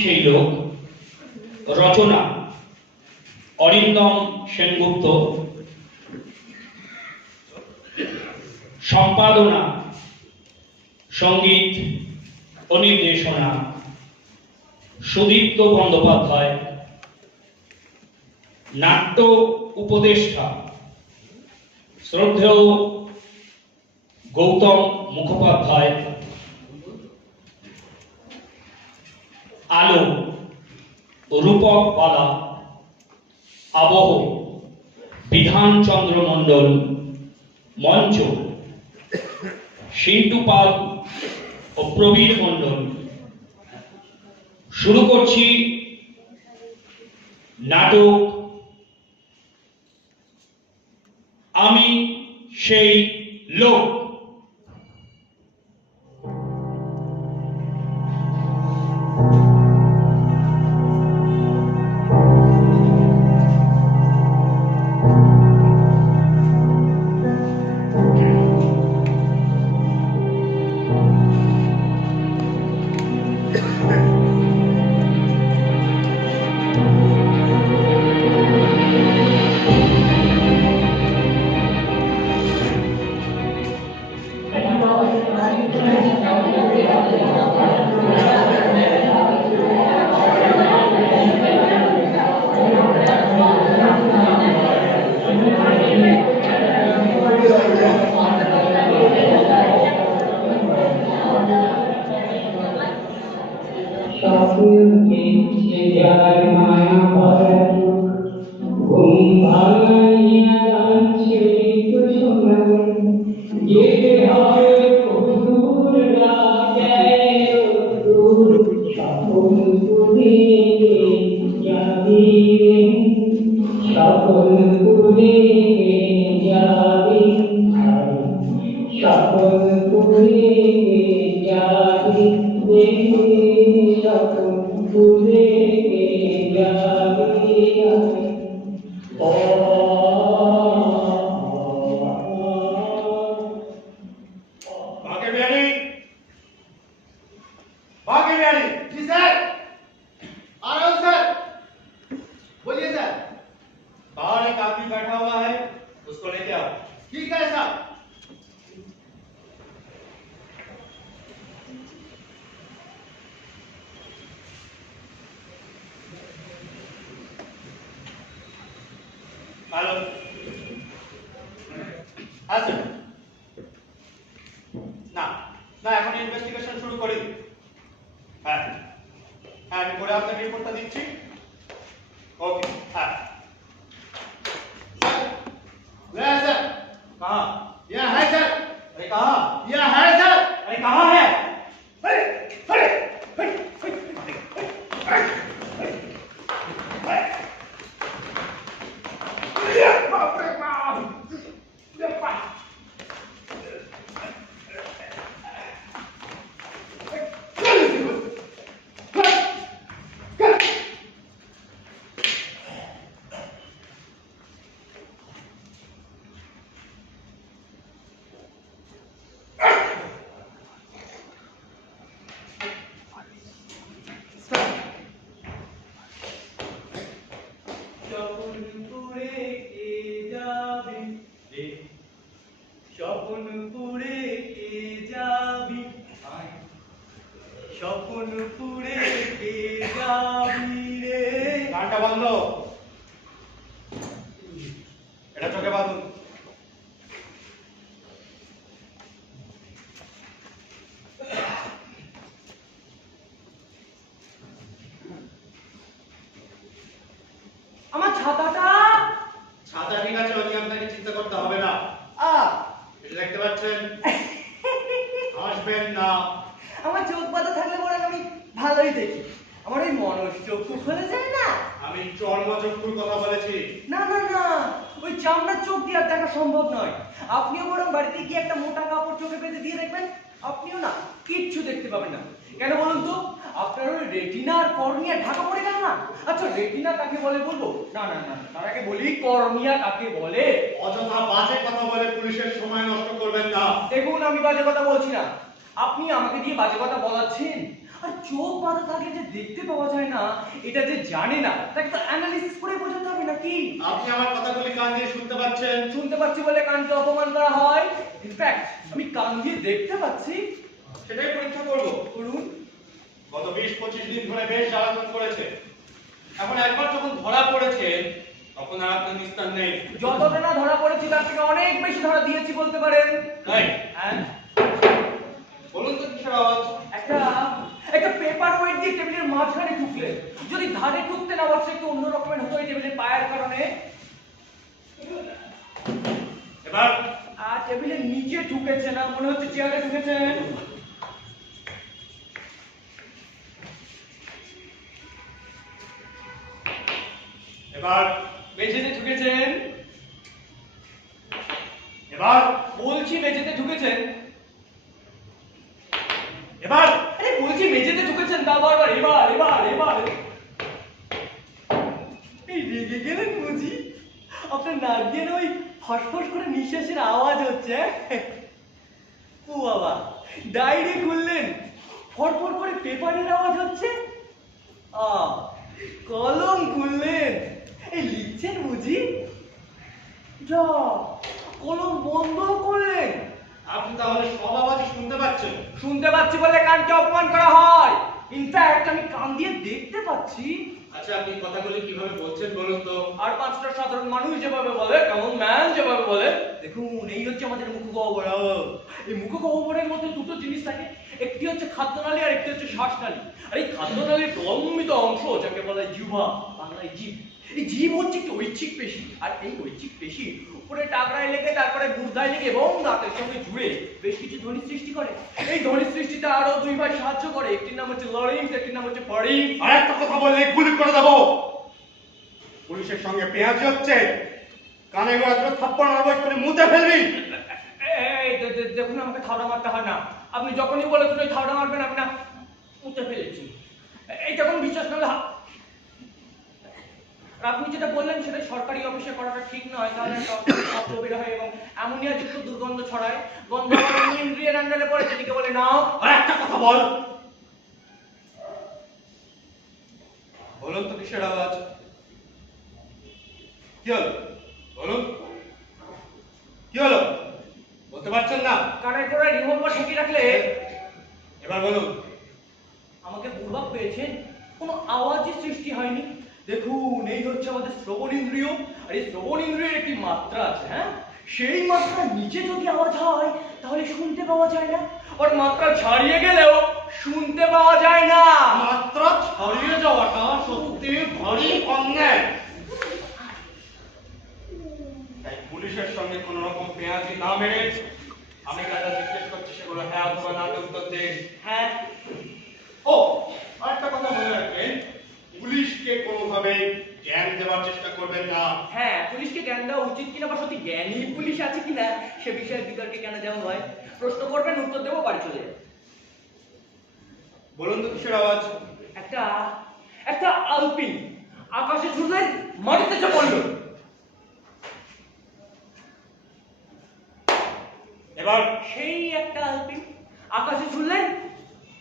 সেই লোক। রচনা অরিন্দম সেনগুপ্ত, সম্পাদনা সঙ্গীত ও নির্দেশনা সুদীপ্ত বন্দ্যোপাধ্যায়, নাট্য উপদেষ্টা শ্রদ্ধেয় গৌতম মুখোপাধ্যায়, আলো রূপক বালা, আবহ বিধানচন্দ্র মণ্ডল, মঞ্চ সিন্টু পাল ও প্রবীর মণ্ডল। শুরু করছি নাটক আমি সেই লোক। আর চোখ বাঁধা থাকলে যে দেখতে পাওয়া যায় না, এটা যে জানে না তাকে তো অ্যানালিসিস করে বোঝাতে হবে নাকি? আপনি আমার কথাগুলি কান দিয়ে শুনতে পাচ্ছেন? শুনতে পাচ্ছি বলে কানকে অপমান করা হয়? ইনফ্যাক্ট আমি কান দিয়ে দেখতে পাচ্ছি। সেটাই পরীক্ষা করবো। বলুন। গত 20-25 দিন ধরে বেশ জ্বালাতন করেছে। এখন একবার যখন ধরা পড়েছে তখন আর আপনার নিস্তার নেই। যতটা না ধরা পড়েছি তার থেকে অনেক বেশি ধরা দিয়েছি বলতে পারেন। তাই হ্যাঁ, বলুন তো কিসের আওয়াজ? একটা একটা পেপার ওয়েট দিয়ে টেবিলের মাঝখানে ঠুকলে, যদি ধারে ঠুকতেন আওয়াজটা একটু অন্য রকমের হতো এই টেবিলের পায়ের কারণে। এবার আর টেবিলের নিচে ঠুকেছে না, মনে হচ্ছে চেয়ারে ঠুকেছেন। এবার মেঝেতে ঠুকেছেন। এবার বলছি মেঝেতে ঠুকেছেন। এবার আরে বলছি মেঝেতে ঠুকেছেন, তা বারবার এবার এবার এবার। এই রেগে গেলেন বুঝি? আপনার নাক দিয়ে না ওই ফসফস করে নিঃশ্বাসের আওয়াজ হচ্ছে। ও বাবা, ডায়েরি খুললেন, ফরফর করে পেপারের আওয়াজ হচ্ছে। আ কলম খুললেন, এই লিখছেন বুঝি? যা, কলম বন্ধ করলেন। আপনি তাহলে সব আওয়াজই শুনতে পাচ্ছেন? শুনতে পাচ্ছি বলে কানকে অপমান করা হয়। ইনফ্যাক্ট আমি কান দিয়ে দেখতে পাচ্ছি। আচ্ছা, আপনি কথাগুলি কিভাবে বলছেন বলুন তো? আর পাঁচটা সাধারণ মানুষ যেভাবে বলে, কমন ম্যান যেভাবে বলে, দেখুন এই হচ্ছে আমাদের মুখগহ্বর। এই মুখগহ্বরের মধ্যে দুটো জিনিস থাকে, একটি হচ্ছে খাদ্যনালী আর একটি হচ্ছে শ্বাসনালী। আর এই খাদ্যনালীর প্রলম্বিত অংশ যাকে বলা হয় জিহ্বা, বাংলায় জিভ। এই জিভ হচ্ছে একটি ঐচ্ছিক পেশি, আর এই ঐচ্ছিক পেশি উপরে টাকরায় লেগে, তারপরে গুর্দায় লেগে এবং দাঁতের সঙ্গে জুড়ে বেশ কিছু ধ্বনি সৃষ্টি করে। এই ধ্বনি সৃষ্টিতে আরো দুই ভাই সাহায্য করে, একটির নাম হচ্ছে লারিংস, একটির নাম হচ্ছে ফারিংস। আর একটা কথা বললে গুলি করে দেবো। পুলিশের সঙ্গে পেঁয়াজি হচ্ছে, কানে গোড়া ধরে থাপ্পড় মারবো, করে মুতে ফেলবি। এই দেখুন, আমাকে থাবড়া মারতে হয় না। আপনি যখনই বলেছেন ওই থাবড়া মারবেন, আমি না মুতে ফেলেছি। এইটা কোন বিশ্বাস করলে আপনি যেটা বললেন সেটা সরকারি অফিসে করাটা ঠিক নয়, তাহলে শব্দ বের হয় এবং অ্যামোনিয়া যুক্ত দুর্গন্ধ ছড়ায়। গন্ধ আবার অন্য ইন্দ্রিয়ের আন্ডারে পড়ে, যেটিকে বলে না। আর একটা কথা বল। বলুন তো কিসের আওয়াজ? কি হলো বলুন? কি হলো বলতে পারছেন না? কানের গোড়ায় রিভলভার ঠেকিয়ে রাখলে। এবার বলুন। আমাকে বুড়বাক পেয়েছেন, কোনো আওয়াজই সৃষ্টি হয়নি। দেখুন এই হচ্ছে আমাদের শ্রবণ ইন্দ্রিয়, আর এই শ্রবণ ইন্দ্রিয়ের একটি মাত্রা আছে। হ্যাঁ, সেই মাত্রার নিচে যদি আওয়াজ হয় তাহলে শুনতে পাওয়া যায় না, আর মাত্রা ছাড়িয়ে গেলেও শুনতে পাওয়া যায় না। মাত্রা ছাড়িয়ে যাওয়াটা সত্যি ভারী অন্যায়। তাই পুলিশের সঙ্গে কোন রকম পেঁয়াজি না মেরে আমি কাজটা জিজ্ঞেস করছি, সেগুলো হ্যাঁ অথবা না উত্তর দিন। হ্যাঁ। ও, আরেকটা কথা মনে রাখবেন, পুলিশকে কোনোভাবে জ্ঞান দেওয়ার চেষ্টা করবেন না। হ্যাঁ, পুলিশকে জ্ঞান দেওয়া উচিত কিনা বা সত্যি জ্ঞানী পুলিশ আছে কিনা সে বিষয়ে বিতর্কে কেন যেমন হয়। প্রশ্ন করবেন, উত্তর দেবো, বাড়ি চলে যাবে। বলুন তো কিসের আওয়াজ? একটা একটা আলপিন আকাশে ছুটলেন, মাটিতে যে পড়ল। এবার সেই একটা আলপিন আকাশে ছুটলেন,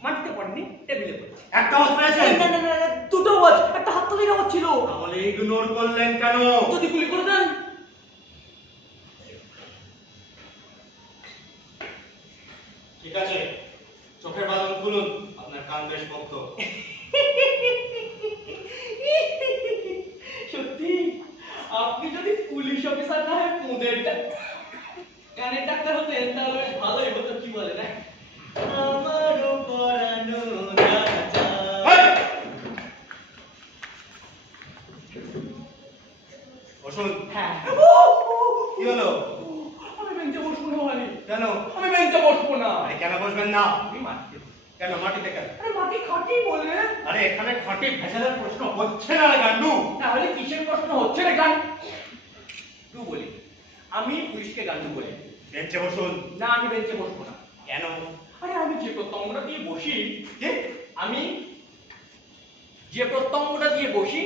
মাটিতে পড়েনি, টেবিলে পড়েছে। একটা আওয়াজ পেয়েছেন? না না না, দুটো আওয়াজ, একটা হাততালির আওয়াজ ছিল। তাহলে ইগনোর করলেন কেন? যদি গুলি করে দেন। ঠিক আছে, চোখের বাঁধন খুলুন, আপনার কান বেশ বক্ত। সত্যি আপনি যদি পুলিশ অফিসার না হয় মুদের কানের ডাক্তার হতেন তাহলে বেশ ভালোই হতো, কি বলে না? আমারও পরানো রাজা। বসুন। হ্যাঁ। কি হলো? আমি বেঞ্চে বসবো না ভাই। কেন? আমি বেঞ্চে বসবো না। আরে কেন বসবেন না? আমি মাটিতে। কেন মাটিতে কেন? আরে মাটি খাটি বলে। আরে এখানে খাঁটি ভেজালের প্রশ্ন হচ্ছে না রে গান্ডু। তাহলে কিসের প্রশ্ন হচ্ছে রে গান? তুই বলি, আমি পুলিশকে গান্ডু বলি। বেঞ্চে বসুন। না, আমি বেঞ্চে বসবো না। কেন? আরে আমি যে প্রত্যঙ্গটা দিয়ে বসি, আমি যে প্রত্যঙ্গটা দিয়ে বসি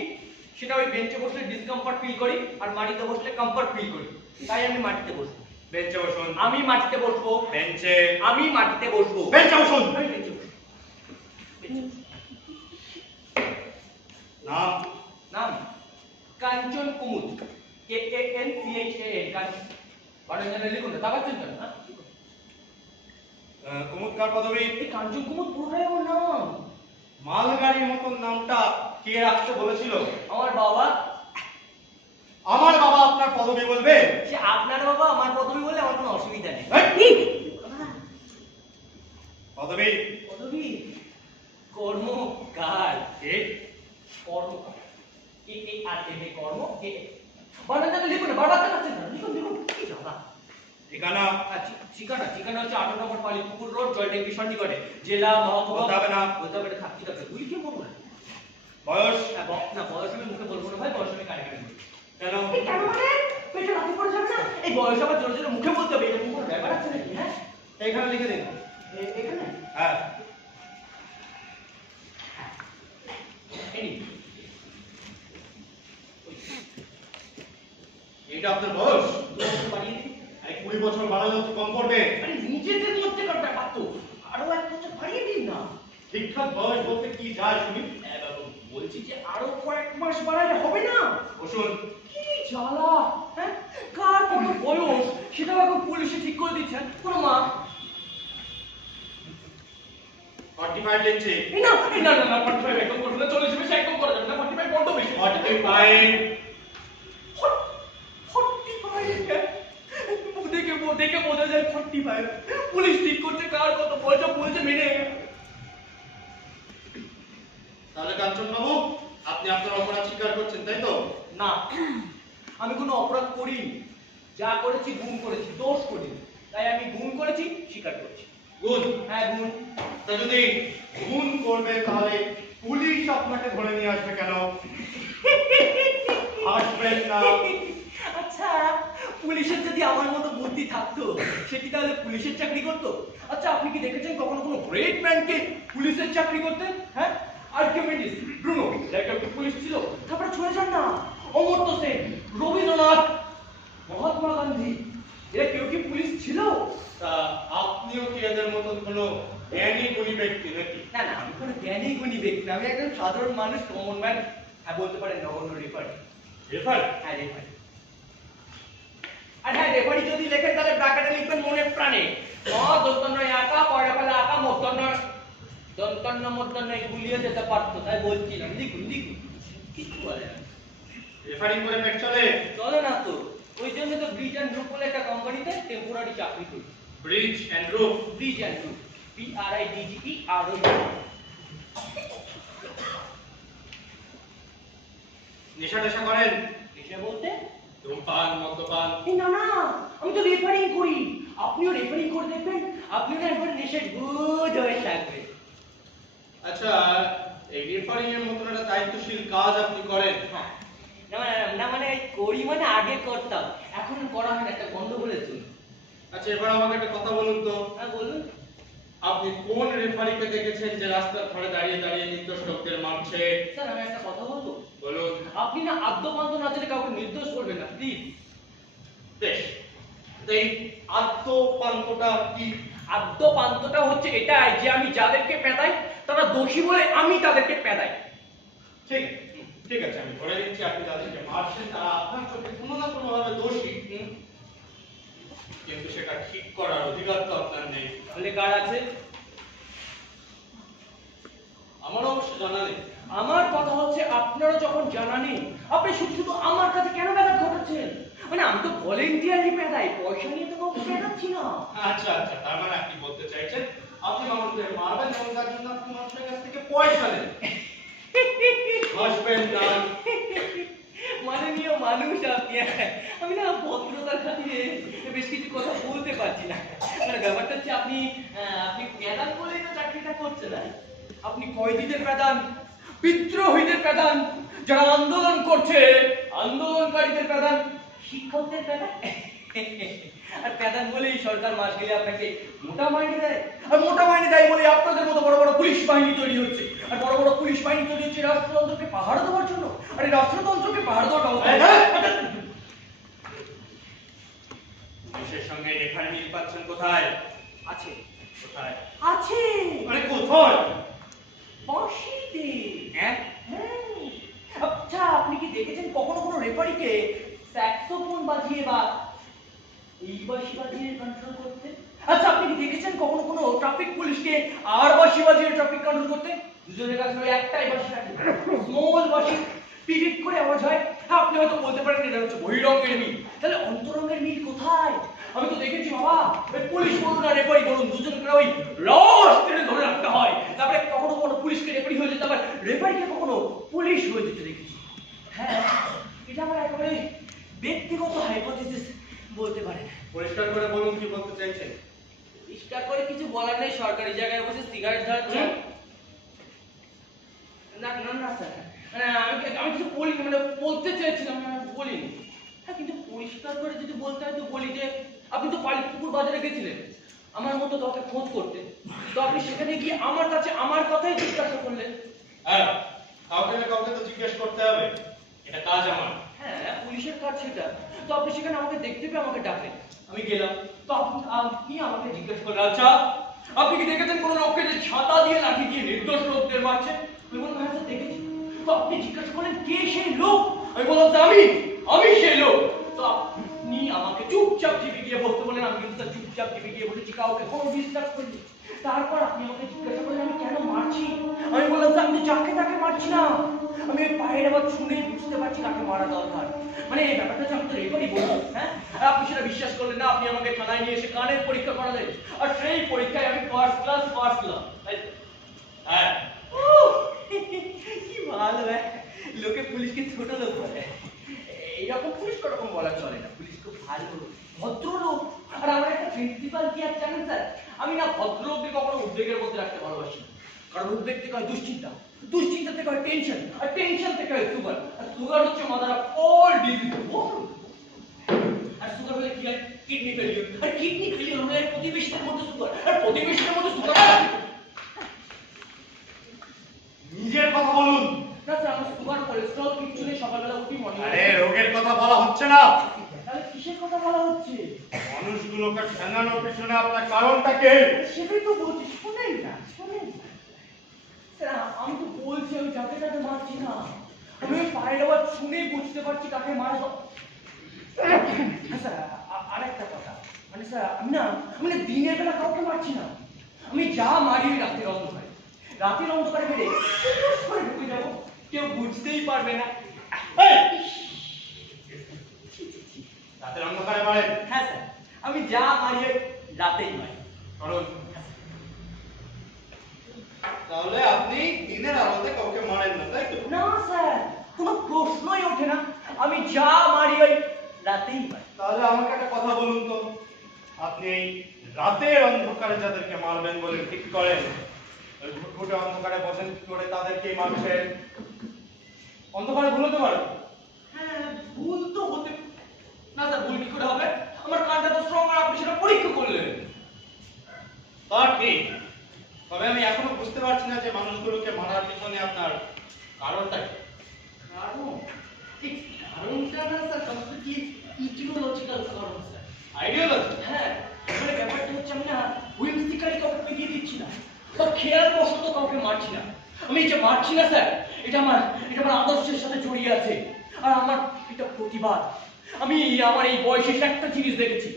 সেটা ওই বেঞ্চে বসলে ডিসকমফর্ট ফিল করি, আর মাটিতে বসলে কমফর্ট ফিল করি। তাই আমি মাটিতে বসবো। বেঞ্চে বসুন। আমি মাটিতে বসবো। বেঞ্চে। আমি মাটিতে বসবো। বেঞ্চে বসুন। আমি বেঞ্চে বসবো। বেঞ্চে। কুমুদ, KANCHAN, বানান জানা লিখুন না, তা পাচ্ছেন কেন? হ্যাঁ? কুমুদকার পদবী এই কাঞ্চন কুমুদ পুরোটাই আমার নাম। মালগাড়ির মতন নামটা কে রাখতে বলেছিল? আমার বাবা। আমার বাবা আপনার পদবী বলবে? সে আপনার বাবা আমার পদবী বললে আমার কোনো অসুবিধা নেই। এই! পদবী পদবী কর্মকার। কে? কর্মকার, KARM, কর্ম, বানান জানা লিখুন না, বারবার চালাচ্ছেন না, লিখুন লিখুন, কি জ্বালা। ঠিকানা ঠিকানা হচ্ছে 8 নম্বর পালিপুকুর রোড, জয়দেবী সন্নিকটে, জেলা মহকুমা। বলতে হবে না। বলতে হবে না, থাকতে হবে। তুই কি বলবো না? বয়স হ্যাঁ, না বয়স আমি মুখে বলবো না ভাই, বয়স আমি কানে কানে বলবো। কেন? এই কেন মানে? পেটে লাথি পড়ে যাবে না? এই বয়স আবার জোরে জোরে মুখে বলতে হবে, এটা মুখের ব্যাপার আছে নাকি? হ্যাঁ, এখানে লিখে দিন। এখানে হ্যাঁ। এই নিন। এটা আপনার বয়স? বয়স বাড়িয়ে দিন। এই 20 বছর বাড়ালেও তো কম পড়বে। আরে নিজেদের মধ্যে কার ব্যাপার তো, আরো এক বছর বাড়িয়ে দিন না। ঠিকঠাক বয়স বলতে কি যায় শুনি? হ্যাঁ বাবু, বলছি যে আরো কয়েক মাস বাড়ালে হবে না? বসুন। কি জ্বালা, হ্যাঁ? কার কত বয়স সেটা এখন পুলিশে ঠিক করে দিচ্ছেন, কোনো মা। 45 লিখছি। এই না, 45 একদম করবে না, 40 বেশি একদম করা যাবে না, 45 বড্ড বেশি। 45 45, দেখে বোঝা যায় 45। পুলিশ ঠিক করছে কার কত বয়স, বলছে মেনে। তাহলে কাঞ্চন বাবু, আপনি আপনার অপরাধ স্বীকার করছেন, তাই তো? না, আমি কোনো অপরাধ করিনি, যা করেছি গুণ করেছি, দোষ করিনি, তাই আমি গুণ করেছি, স্বীকার করছি। গুড। হ্যাঁ গুণ। তা যদি খুন করবে তাহলে পুলিশ আপনাকে ধরে নিয়ে আসবে কেন? আসবেন না। আচ্ছা, পুলিশের যদি আমার মতো বুদ্ধি থাকতো, সে কি তাহলে পুলিশের চাকরি করতো? আচ্ছা, আপনি কি দেখেছেন কখনো কোনো গ্রেট ম্যানকে পুলিশের চাকরি করতে? হ্যাঁ, আর্কিমিডিস, ব্রুনো, একটা পুলিশ ছিল। তারপরে চলে যান না, অমর্ত্য সেন, রবীন্দ্রনাথ, মহাত্মা গান্ধী, এরা কেউ কি পুলিশ ছিল? তা আপনিও কি এদের মতন কোনো জ্ঞানী গুণী ব্যক্তি নাকি? না না, আমি কোনো জ্ঞানী গুণী ব্যক্তি না, আমি একজন সাধারণ মানুষ, কমন ম্যান। হ্যাঁ, বলতে পারেন নগণ্য রেফারি। রেফার? হ্যাঁ, রেফারি। আর হ্যাঁ, রেফারি যদি লেখেন তাহলে ব্র্যাকেটে লিখবেন মনে প্রাণে দন্তন্য একা পয়লা ফেলা একা মূর্ধন্য দন্তন্য মূর্ধন্য গুলিয়ে যেতে পারতো, তাই বলছিলাম। লিখুন লিখুন, কিছু বলে না। রেফারিং করে পেট চলে? চলে না তো, ওই জন্য তো ব্রিজ অ্যান্ড গ্রুপ বলে একটা কোম্পানিতে টেম্পোরারি চাকরি করি। Bridge and roof? Bridge and group, BRIDGERO। নেশা টেশা করেন? এসে বলতে ধূমপান, মদ্যপান? এই না না, আমি তো রেফারিং করি, আপনিও রেফারিং করে দেখবেন, আপনিও না একবার নেশায় গুড হয়ে থাকবে। আচ্ছা, এই রেফারিং এর মতন একটা দায়িত্বশীল কাজ আপনি করেন? হ্যাঁ, না মানে করি মানে আগে করতাম, এখন করা হয় না, একটা গন্ডগোলের জন্য। আচ্ছা, এবার আমাকে একটা কথা বলুন তো, হ্যাঁ বলুন। আপনি কোন রেফারিকে দেখেছেন যে রাস্তার ধারে দাঁড়িয়ে দাঁড়িয়ে নির্দোষ লোকদের মারছে? স্যার আমি একটা কথা বলবো, বলুন। আপনি না আদ্যপান্ত না জেনে কাউকে নির্দোষ করবেন না, প্লিজ। বেশ, তো এই আত্মপান্তটা কি? আদ্যপান্তটা হচ্ছে এটাই যে আমি যাদেরকে পেদাই তারা দোষী বলে আমি তাদেরকে পেদাই। ঠিক ঠিক আছে, আমি ধরে নিচ্ছি আপনি যাদেরকে মারছেন তারা আপনার চোখে কোনো না কোনো ভাবে দোষী, কিন্তু সেটা ঠিক করার অধিকার তো আপনার নেই। তাহলে কার আছে? আমার অবশ্য জানা নেই। আমার কথা হচ্ছে আপনারা যখন জানা নেই, আপনি শুধু শুধু আমার কাছে কেন ব্যাঘাত ঘটাচ্ছেন? মানে আমি তো ভলেন্টিয়ারলি পেদাই, পয়সা নিয়ে তো কাউকে পেদাচ্ছি না। আচ্ছা আচ্ছা, তার মানে আপনি বলতে চাইছেন আপনি মানুষদের মারবেন এবং তার জন্য আপনি মানুষের কাছ থেকে পয়সা নেন? হাসবেন না। মাননীয় মানুষ আপনি, আমি না ভদ্রতার খাতিরে বেশ কিছু কথা বলতে পারছি না। মানে ব্যাপারটা হচ্ছে আপনি পেদান বলেই তো চাকরিটা করছেন না। আপনি কয়েদিদের পেদান, বিদ্রোহীদের পেদান, যারা আন্দোলন করছে আন্দোলনকারীদের পেদান, শিক্ষকদের পেদান। আর পেদান বলেই সরকার মাস গেলে আপনাকে মোটা মাইনে দেয়, আর মোটা মাইনে দেয় বলে আপনাদের মতো বড় বড় পুলিশ বাহিনী তৈরি হচ্ছে, আর বড় বড় পুলিশ বাহিনী তৈরি হচ্ছে রাষ্ট্রতন্ত্রকে পাহারা দেওয়ার জন্য। আর এই রাষ্ট্রতন্ত্রকে পাহারা দেওয়াটা দেশের সঙ্গে রেখার মিল পাচ্ছেন কোথায়? আছে কোথায়? আছে মানে কোথায়? বাঁশিতে। হ্যাঁ? হ্যাঁ। আচ্ছা, আপনি কি দেখেছেন কখনো কোনো রেফারিকে স্যাক্সোফোন বাজিয়ে বা এই বাঁশি বাজিয়ে কন্ট্রোল করতে? আচ্ছা, আপনি কি দেখেছেন কখনো কোনো ট্রাফিক পুলিশকে আর বাঁশি বাজিয়ে ট্রাফিক কন্ট্রোল করতে? দুজনের কাছে ওই একটাই বাঁশি থাকে, স্মল বাঁশি, পিপিপ করে আওয়াজ হয়। হ্যাঁ, আপনি হয়তো বলতে পারেন এটা হচ্ছে বহিরঙ্গের মিল, তাহলে অন্তরঙ্গের মিল কোথায়? আমি তো দেখেছি বাবা, ওই পুলিশ বলুন আর রেফারি বলুন, দুজনকে ওই রস টেনে ধরে রাখতে হয়। তারপরে কখনো কখনো পুলিশকে রেফারি হয়ে যেতে, আবার রেফারিকে কখনো পুলিশ হয়ে যেতে দেখেছি। হ্যাঁ, এটা আমার একেবারে ব্যক্তিগত হাইপোথিসিস বলতে পারেন। পরিষ্কার করে বলুন কি বলতে চাইছেন? পরিষ্কার করে কিছু বলার নেই, সরকারি জায়গায় বসে সিগারেট ধরাচ্ছেন। না না না স্যার, মানে আমি কিছু বলি, মানে বলতে চাইছিলাম, মানে বলিনি। হ্যাঁ, কিন্তু পরিষ্কার করে যদি বলতে হয় তো বলি যে আপনি তো পালিপুকুর বাজারে গেছিলেন আমার মতো কাউকে খোঁজ করতে, তো আপনি সেখানে গিয়ে আমার কাছে আমার কথাই জিজ্ঞাসা করলেন। হ্যাঁ, কাউকে না কাউকে তো জিজ্ঞেস করতে হবে, এটা কাজ আমার। হ্যাঁ, পুলিশের কাজ সেটা। তো আপনি সেখানে আমাকে দেখতে পেয়ে আমাকে ডাকলেন, আমি গেলাম, তো আপনি আমাকে জিজ্ঞেস করলেন, আচ্ছা আপনি কি দেখেছেন কোনো লোককে যে ছাতা দিয়ে লাঠি দিয়ে নির্দোষ লোকদের মারছে? আমি বললাম হ্যাঁ স্যার দেখেছি। তো আপনি জিজ্ঞাসা করলেন কে সেই লোক? আমি বললাম যে আমি সেই লোক। তো আপনি আমাকে চুপচাপ টিভি গিয়ে বসতে বলেন, আমি কিন্তু স্যার চুপচাপ টিভি গিয়ে বসেছি, কাউকে কোনো ডিস্টার্ব করিনি। তারপর আপনি আমাকে জিজ্ঞাসা করলেন আমি কেন মারছি? আমি বললাম যে আমি যাকে তাকে মারছি না, আমি পায়ের আবার শুনে বুঝতে পারছি কাকে মারা দরকার। মানে এই ব্যাপারটা যে আমি তো রেফারি বলবো, হ্যাঁ, আর আপনি সেটা বিশ্বাস করলেন না। আপনি আমাকে থানায় নিয়ে এসে কানের পরীক্ষা করালেন, আর সেই পরীক্ষায় আমি ফার্স্ট ক্লাস তাই তো? হ্যাঁ, কি ভালো, লোকে পুলিশকে ছোট লোক বলে। এইরকম পুলিশ ওরকম বলা চলে না, পুলিশ খুব ভালো ভদ্রলোক। আর আমার একটা প্রিন্সিপাল কি আছে জানেন স্যার, আমি না ভদ্রলোককে কখনো উদ্বেগের মধ্যে রাখতে ভালোবাসি না। কারণ উদ্বেগ থেকে হয় দুশ্চিন্তা, দুশ্চিন্তা থেকে হয় টেনশন, আর টেনশন থেকে হয় সুগার, আর সুগার হচ্ছে মাদার অফ অল ডিজিজ। আর সুগার হলে কি হয়? কিডনি ফেলিওর, আর কিডনি ফেলিওর হলে প্রতিবেশীদের মধ্যে সুগার, আর প্রতিবেশীদের মধ্যে সুগার। নিজের কথা বলুন। না স্যার, আমার সুগার কোলেস্ট্রল কিচ্ছু নেই, সকালবেলা উঠি মনে আরে রোগের কথা বলা হচ্ছে না, তাহলে কিসের কথা বলা হচ্ছে? মানুষগুলোকে ঠেঙানোর পিছনে আপনার কারণটা কি? সেটাই তো বলছি, শোনেন না, শোনেন না স্যার, আমি তো বলছি আমি যাকে তাকে মারছি না, আমি ওই পায়ের আওয়াজ শুনেই বুঝতে পারছি কাকে মারা। হ্যাঁ স্যার, আরেকটা কথা, মানে স্যার আমি না দিনের বেলা কাউকে মারছি না, আমি যা মারি রাতের অন্ধকারে, রাতের অন্ধকারে মেরে টুস করে ঢুকে যাবো, কেউ বুঝতেই পারবে না। রাতের অন্ধকারে মারেন? হ্যাঁ স্যার, আমি যা মারি ওই রাতেই মারি। কারণ তাহলে আপনি দিনের আলোতে কাউকে মারেন না, তাই তো? না স্যার, কোনো প্রশ্নই ওঠে না, আমি যা মারি ওই রাতেই মারি। তাহলে আমাকে একটা কথা বলুন তো, আপনি এই রাতের অন্ধকারে যাদেরকে মারবেন বলে ঠিক করেন, ওই ঘুটঘুটে অন্ধকারে বসেন কি করে তাদেরকে মারছেন? অন্ধকারে ভুল হতে পারে? হ্যাঁ, ভুল তো হতে না স্যার, ভুল কি করে হবে? আমার কানটা তো স্ট্রং, আর আপনি সেটা পরীক্ষা করলেন। তা ঠিক, তবে আমি এখনো বুঝতে পারছি না যে মানুষগুলোকে মারার পিছনে আপনার কারণটা কি? কারণ ঠিক কারণটা না স্যার, সমস্ত কি ইটিওলজিক্যাল কারণ স্যার। আইডিওলজি? হ্যাঁ, মানে ব্যাপারটা হচ্ছে আমি না হুইমসিক্যালি কাউকে পেরিয়ে দিচ্ছি না, বা খেয়াল বশত কাউকে মারছি না। আমি এই যে মারছি না স্যার, এটা আমার আদর্শের সাথে জড়িয়ে আছে, আর আমার এটা প্রতিবাদ। আমি আমার এই বয়সে একটা জিনিস দেখেছি,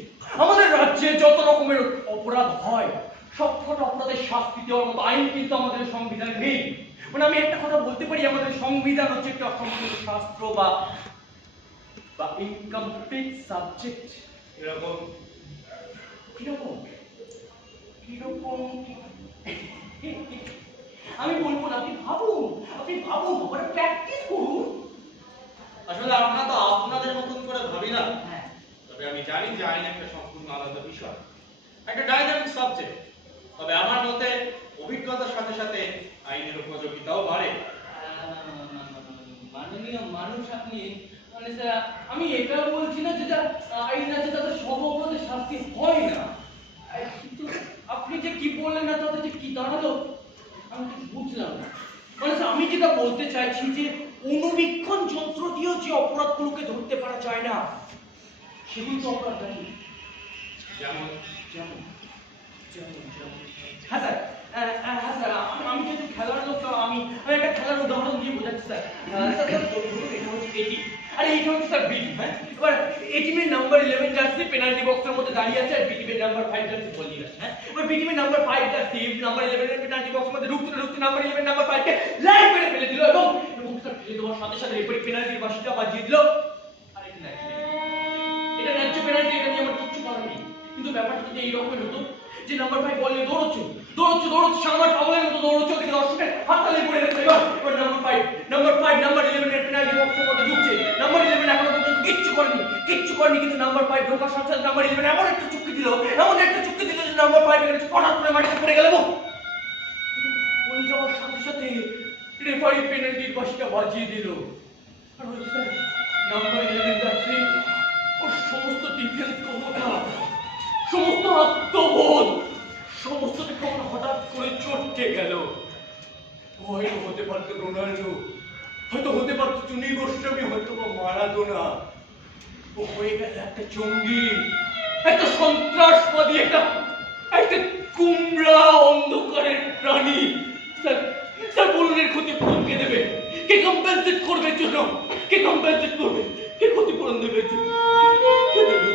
আমাদের রাজ্যে যত রকমের অপরাধ হয় সবকটা অপরাধের শাস্তি দেওয়ার মতো আইন কিন্তু আমাদের সংবিধানে নেই। মানে আমি একটা কথা বলতে পারি, আমাদের সংবিধান হচ্ছে একটা অসম্পূর্ণ শাস্ত্র বা ইনকমপ্লিট সাবজেক্ট। এরকম কিরকম কিরকম আমি বলবো না, আপনি ভাবুন, মানে প্র্যাকটিস করুন। আসলে আমরা তো আপনাদের মতন করে ভাবি না, হ্যাঁ, তবে আমি জানি যে আইন একটা সম্পূর্ণ আলাদা বিষয়, একটা ডাইনামিক সাবজেক্ট। তবে আমার মতে অভিজ্ঞতার সাথে সাথে আইনের উপযোগিতাও বাড়ে। মাননীয় মানুষ আপনি, মানে স্যার আমি এটা বলছি না যে আইন আছে তাদের সব অপরাধের শাস্তি হয় না, কিন্তু আপনি যে কি বললেন না তাতে যে কি দাঁড়ালো আমি ঠিক বুঝলাম না। মানে স্যার আমি যেটা বলতে চাইছি যে অনুবীক্ষণ যন্ত্র দিয়েও যে অপরাধগুলোকে ধরতে পারা যায় না সেগুলো তো অপরাধ নাকি? যেমন যেমন যেমন যেমন হ্যাঁ স্যার, হ্যাঁ স্যার, আমি যেহেতু খেলার লোক, তো আমি একটা খেলার উদাহরণ দিয়ে বোঝাচ্ছি স্যার। স্যার ধরুন এটা হচ্ছে এটি, আর এইটা হচ্ছে স্যার বি টিম। হ্যাঁ, এবার এ টিমের নাম্বার 11 জার্সি পেনাল্টি বক্সের মধ্যে দাঁড়িয়ে আছে, আর বি টিমের নাম্বার 5 জার্সি বল নিয়ে আছে। হ্যাঁ, এবার বি টিমের নাম্বার 5 জার্সি নাম্বার 11 এর পেনাল্টি বক্সের মধ্যে ঢুকতে নাম্বার 11 নাম্বার 5 কে লাইভ করে ফেলে দিল, এবং স্যার ফেলে দেওয়ার সাথে সাথে রেফারি পেনাল্টির বাঁশিটা বাজিয়ে দিল। আর এটা ন্যায্য পেনাল্টি, এটা নিয়ে আমার কিচ্ছু করার নেই। কিন্তু ব্যাপারটা যদি এই রকমের হতো যে নাম্বার 5 বল নিয়ে দৌড়চ্ছে সামার পাগলের মতো দৌড়চ্ছে, ওদিকে দর্শকের হাততালি পড়ে গেছে। এবার নাম্বার 5 নাম্বার 11 এর পেনাল্টি বক্সের মধ্যে ঢুকছে। নাম্বার 11 এখনো পর্যন্ত কিচ্ছু করেনি, কিন্তু নাম্বার 5 ঢোকার সাথে সাথে নাম্বার 11 এমন একটা চুক্তি দিল যে নাম্বার 5 এর হঠাৎ করে মাটিতে পড়ে গেল। পড়ে যাওয়ার সাথে সাথে রেফারি পেনাল্টির বাঁশিটা বাজিয়ে দিল। আর হচ্ছে স্যার নাম্বার 11 জার্সি ওর সমস্ত ডিফেন্স ক্ষমতা, সমস্ত আত্মবোধ, সমস্ত ক্ষমতা হঠাৎ করে চটকে গেল। হয়তো হতে পারতো রোনাল্ডো, হয়তো হতে পারতো চুনি গোস্বামী, হয়তো বা মারাদোনা। ও হয়ে গেল একটা জঙ্গি, একটা সন্ত্রাসবাদী, একটা কুমড়া অন্ধকারের প্রাণী। স্যার বলুন, এর ক্ষতিপূরণ কে দেবে? কে কম্পেনসেট করবে জন্য? কে ক্ষতিপূরণ দেবে? কে দেবে?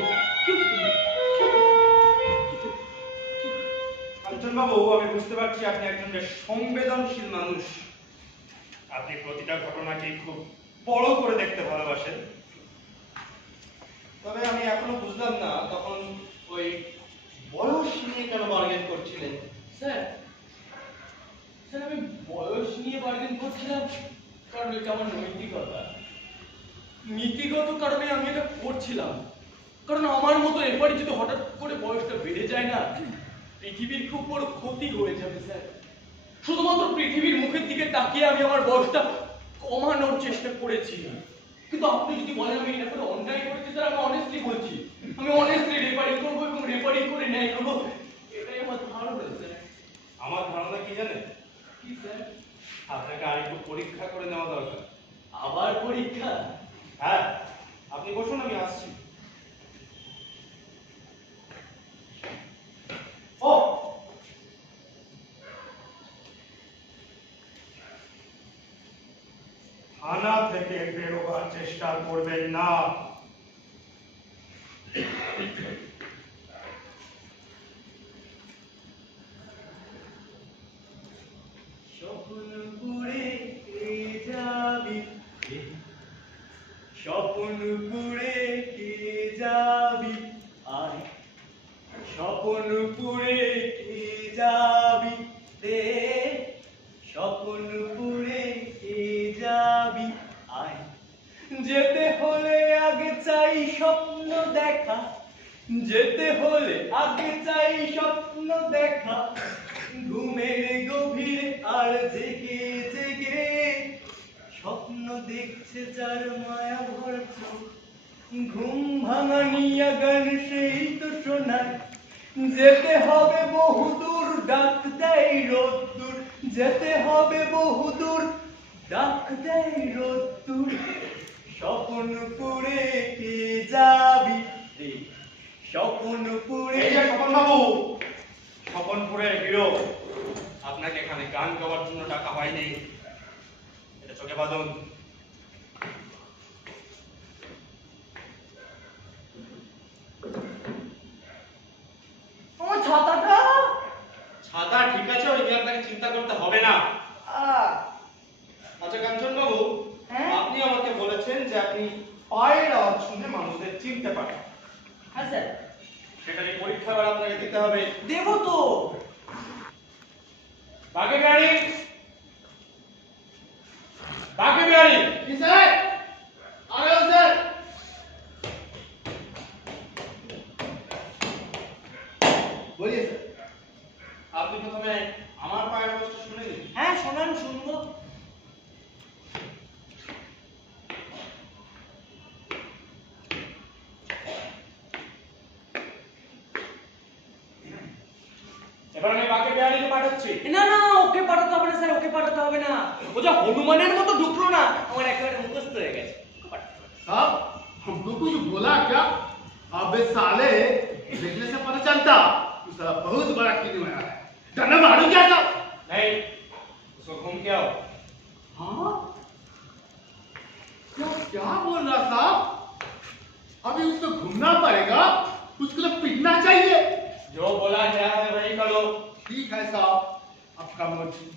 কাঞ্চনবাবু, আমি বুঝতে পারছি আপনি একজন বেশ সংবেদনশীল মানুষ। আপনি প্রতিটা ঘটনাকে খুব বড় করে দেখতে ভালোবাসেন। তবে আমি এখনো বুঝলাম না, তখন ওই বয়স নিয়ে কেন বার্গেন করছিলেন? স্যার আমি বয়স নিয়ে বার্গেন করছিলাম কারণ এটা আমার নীতিগত কারণে আমি এটা করছিলাম। কারণ আমার মতো রেফারি যদি হঠাৎ করে বয়সটা বেড়ে যায় না, পৃথিবীর খুব বড় ক্ষতি হয়ে যাবে স্যার। শুধুমাত্র পৃথিবীর মুখের দিকে তাকিয়ে আমি আমার বয়সটা কমানোর চেষ্টা করেছি। কিন্তু আপনি যদি বলেন আমি এটা করে অন্যায় করছি, স্যার আমি অনেস্টলি বলছি, আমি অনেস্টলি রেফারিং করবো এবং রেফারিং করে ন্যায় করবো, এটাই আমার ধারণা স্যার। আমার ধারণা কি জানেন? কি স্যার? আপনাকে আরেকটু পরীক্ষা করে নেওয়া দরকার। আবার পরীক্ষা? হ্যাঁ, আপনি বসুন, আমি আসছি। ও থানা থেকে বেরোবার চেষ্টা করবেন না। স্বপ্নপুরে কে যাবি, স্বপ্নপুরে কে যাবি, আয় স্বপ্নপুরে কে যাবি রে, স্বপ্নপুরে কে যাবি আয়। যেতে হলে আগে চাই স্বপ্ন দেখা, যেতে হলে আগে চাই স্বপ্ন দেখা, ঘুমের গভীরে আর জেগে জেগে স্বপ্ন দেখছে যার মায়া ভরা চোখ, ঘুম ভাঙানিয়া গান সেই তো শোনায়। যেতে হবে বহুদূর, ডাক দেয় রোদ্দুর, যেতে হবে বহুদূর, ডাক দেয় রোদ্দুর, স্বপ্নপুরে কে যাবি রে, স্বপ্নপুরে। এই যে স্বপনবাবু, স্বপনপুরের হিরো, আপনাকে এখানে গান গাওয়ার জন্য ডাকা হয়নি। এটা চোখে বাঁধুন। আমার ছাতাটা? ছাতা ঠিক আছে, ওই নিয়ে আপনাকে চিন্তা করতে হবে না। আচ্ছা কাঞ্চনবাবু, হ্যাঁ? আপনি আমাকে বলেছেন যে আপনি পায়ের আওয়াজ শুনে মানুষদের চিনতে পারেন। হ্যাঁ স্যার। সেটারই পরীক্ষা এবার আপনাকে দিতে হবে। দেবো তো। বাকি বিহারি, বাকি বিহারি। স্যার आ गया স্যার। বলিয়ে স্যার, আপনি প্রথমে আমার পায়ের আওয়াজটা শুনে নিন। হ্যাঁ শোনান, শুনবো। এবার আমি বাকি বিহারিকে পাঠাচ্ছি। না না, ওকে পাঠাতে হবে না স্যার, ওকে পাঠাতে হবে না। ও যা হনুমানের মতো ঢুকলো না, আমার একেবারে মুখস্থ হয়ে গেছে। साहब हमको कुछ बोला क्या? अबे साले देखने से पता चलता तू साला बहुत बड़ा किने में आया है। डंडा मारूं क्या साहब? नहीं, उसको घूम के आओ। हाँ? क्या क्या बोल रहा साहब? अभी उसको घूमना पड़ेगा, उसको तो पीटना चाहिए। जो बोला गया है वही करो। ठीक है साहब, आपका मर्जी।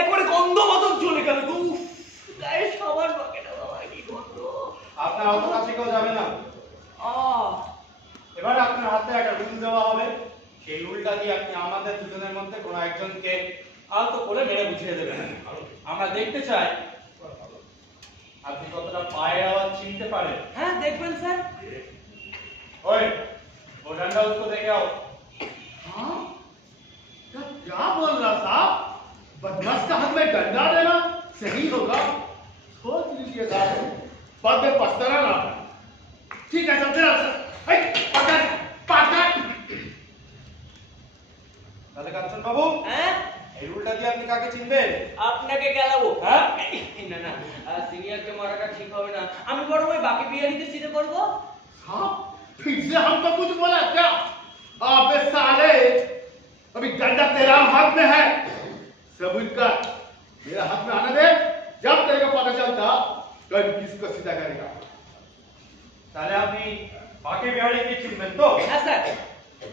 একবারে গন্ধ মতন চলে গেল গো। গায়ে সাবান বাকে না বাবা, কি গন্ধ। আপনার অত কাছে কেউ যাবে না। এবার আপনার হাতে একটা রুল দেওয়া হবে, সেই রুলটা দিয়ে আপনি আমাদের দুজনের মধ্যে কোনো একজনকে আলতো করে মেরে বুঝিয়ে দেবেন। আমরা দেখতে চাই আপনি কতটা পায়ের আওয়াজ চিনতে পারেন। হ্যাঁ দেখবেন স্যার। ओए, वो डंडा उसको दे के आओ। हाँ? क्या बोल रहा साहब? बदमाश का हाथ में डंडा देना सही होगा? सोच लीजिए साहब, बाद में पछताना ना। ठीक है समझे ना सर? पकड़ पकड़। তাহলে কাঞ্চন বাবু, হ্যাঁ এই রুলটা দিয়ে আপনি কাকে চিনবেন? আপনাকে গেলাবো। হ্যাঁ? না না, সিনিয়রকে মারাটা ঠিক হবে না। আমি বরং ওই বাকি বিয়ারিতে চিনে করব। साहब, फिर से हमको कुछ बोला क्या? अबे साले, अभी डंडा तेरा हाथ में है। सबूत कर, मेरे हाथ में आने दे। जब तेरे को पता चलता, कल किसको सीधा करेगा? তাহলে আপনি বাকি বিহারিকে চিনবেন তো? হ্যাঁ স্যার।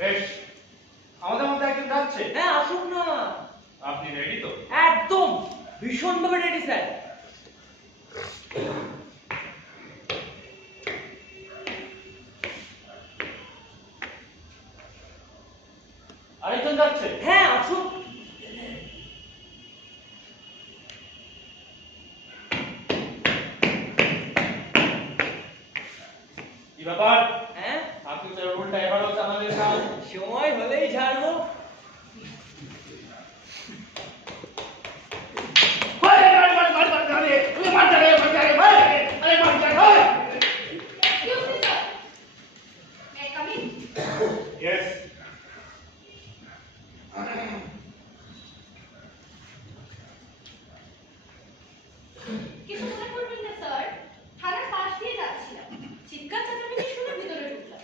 বেশ, আমাদের মধ্যে একজন যাচ্ছে। হ্যাঁ আসুন না। আপনি রেডি তো? একদম ভীষণভাবে রেডি স্যার। আরেকজন যাচ্ছে। হ্যাঁ আসুন। কি ব্যাপার? হ্যাঁ আপনি তো রুলটা এবারও জানালেন না। সময় হলেই ছাড়বো। अरे मत अरे मत जा रे अरे मत जा रे। Excuse me, sir. May I come in? Yes. কিছু মনে করবেন না স্যার, থানার পাশ দিয়ে যাচ্ছিলাম, চিৎকার চেঁচামেচি শুনে ভিতরে ঢুকলাম।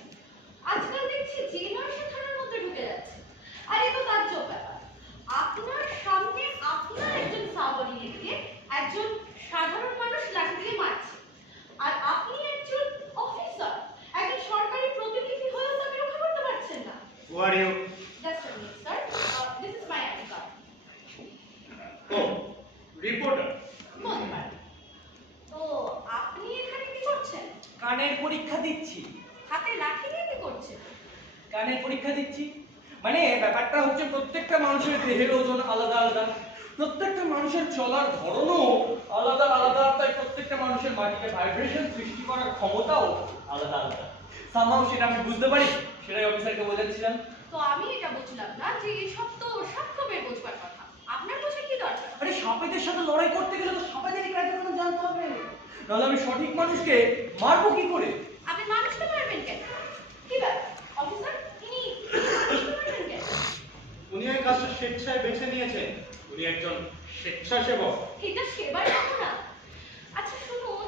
আজকাল দেখছি যে মানুষের থানার মধ্যে ঢুকে যাচ্ছে, আর এ তো তাজ্জব ব্যাপার। আপনার সামনে আপনার একজন সাবঅর্ডিনেটকে একজন সাধারণ মানুষ লাঠি দিয়ে মারছে, আর আপনি একজন অফিসার, একজন সরকারি প্রতিনিধি হয়েও তাকে রক্ষা করতে পারছেন না। Who are you? That's what means, sir. This is my ID card. Oh, reporter. বলতে পারেন। তো আপনি এখানে কি করছেন? কানের পরীক্ষা দিচ্ছি। হাতে লাঠি নিয়ে কি করছেন? কানের পরীক্ষা দিচ্ছি মানে ব্যাপারটা হচ্ছে প্রত্যেকটা মানুষের দেহের ওজন আলাদা আলাদা, প্রত্যেকটা মানুষের চলার ধরনও আলাদা আলাদা, তাই প্রত্যেকটা মানুষের মাটিতে ভাইব্রেশন সৃষ্টি করার ক্ষমতাও আলাদা আলাদা। সামহাও সেটা আমি বুঝতে পারি, সেটাই অফিসারকে বোঝাচ্ছিলাম। তো আমি এটা বুঝলাম না যে এসব তো সবকমের বোঝবার কথা, আপনার বোঝার কি দরকার? আরে সাপেদের সাথে লড়াই করতে গেলে তো সাপেদের ক্রাইটেরিয়া জানতে হবে, নাহলে আমি সঠিক মানুষকে মারবো কি করে? আপনি মানুষকে মারবেন কেন? কি ব্যাপার অফিসার, ইনি মানুষকে মারবেন কেন? উনি এই কাজটা স্বেচ্ছায় বেছে নিয়েছেন। উনি একজন স্বেচ্ছাসেবক। এটা সেবার কথা না। আচ্ছা শুনুন,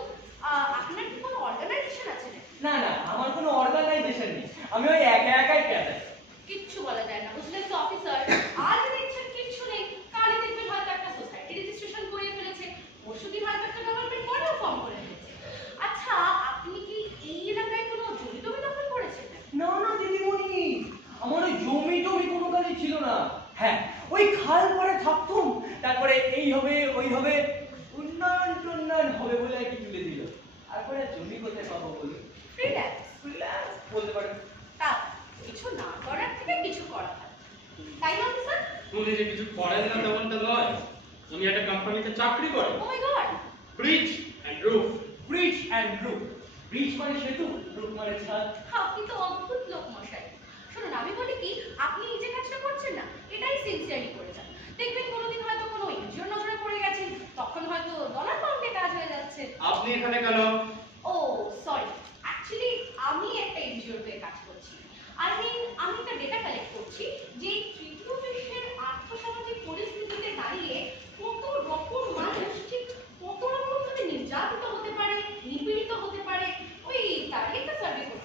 আপনার কি কোনো অর্গানাইজেশন আছে নাকি? না না, আমার কোনো অর্গানাইজেশন নেই, আমি ওই একা একাই ক্যাডার। কিচ্ছু বলা যায় না, বুঝলেন তো অফিসার। আজ দেখছেন কিচ্ছু নেই, কালই দেখবেন হয়তো একটা সোসাইটি রেজিস্ট্রেশন করিয়ে ফেলেছে, পরশুদিন হয়তো একটা গভর্নমেন্ট বডিও ফর্ম করে ফেলেছে। আচ্ছা আপনি কি এই এলাকায় কোনো জমি টমি দখল করেছেন নাকি? না না দিদিমণি, আমার ওই জমি টমি কোনো কাজই ছিল না। হ্যাঁ ওই খাল পাড়ে থাকতুম, তারপরে এই হবে ওই হবে, উন্নয়ন টুন্নয়ন হবে বলে আর কি তুলে দিল। তারপরে জমি কোথায় পাবো বলে ফ্রিল্যান্স ফ্রিল্যান্স বলতে পারেন। তা কিছু না করার থেকে কিছু করা ভালো, তাই না অফিসার? উনি যে কিছু করেন না তেমনটা নয়। উনি একটা কোম্পানিতে চাকরি করেন। Oh my God. Bridge and roof. Bridge and roof, bridge মানে সেতু, রুফ মানে ছাদ। আপনি তো অদ্ভুত লোক মশাই। শুনুন আমি বলি কি, আপনি এই যে কাজটা করছেন না, এটাই সিনসিয়ারলি করে যান। দেখবেন কোনোদিন হয়তো কোনো এনজিওর নজরে পড়ে গেছেন, তখন হয়তো ডলার পাউন্ডে কাজ হয়ে যাচ্ছে। আপনি এখানে কেন? ও সরি, অ্যাকচুয়ালি আমি একটা এনজিওর হয়ে কাজ করছি। আমি একটা ডেটা কালেক্ট করছি যে তৃতীয় বিশ্বের আর্থসামাজিক পরিস্থিতিতে দাঁড়িয়ে কত রকম মানুষ ঠিক কত রকম ভাবে নির্যাতিত হতে পারে, নিপীড়িত হতে পারে, ওই তারই একটা সার্ভে করছি।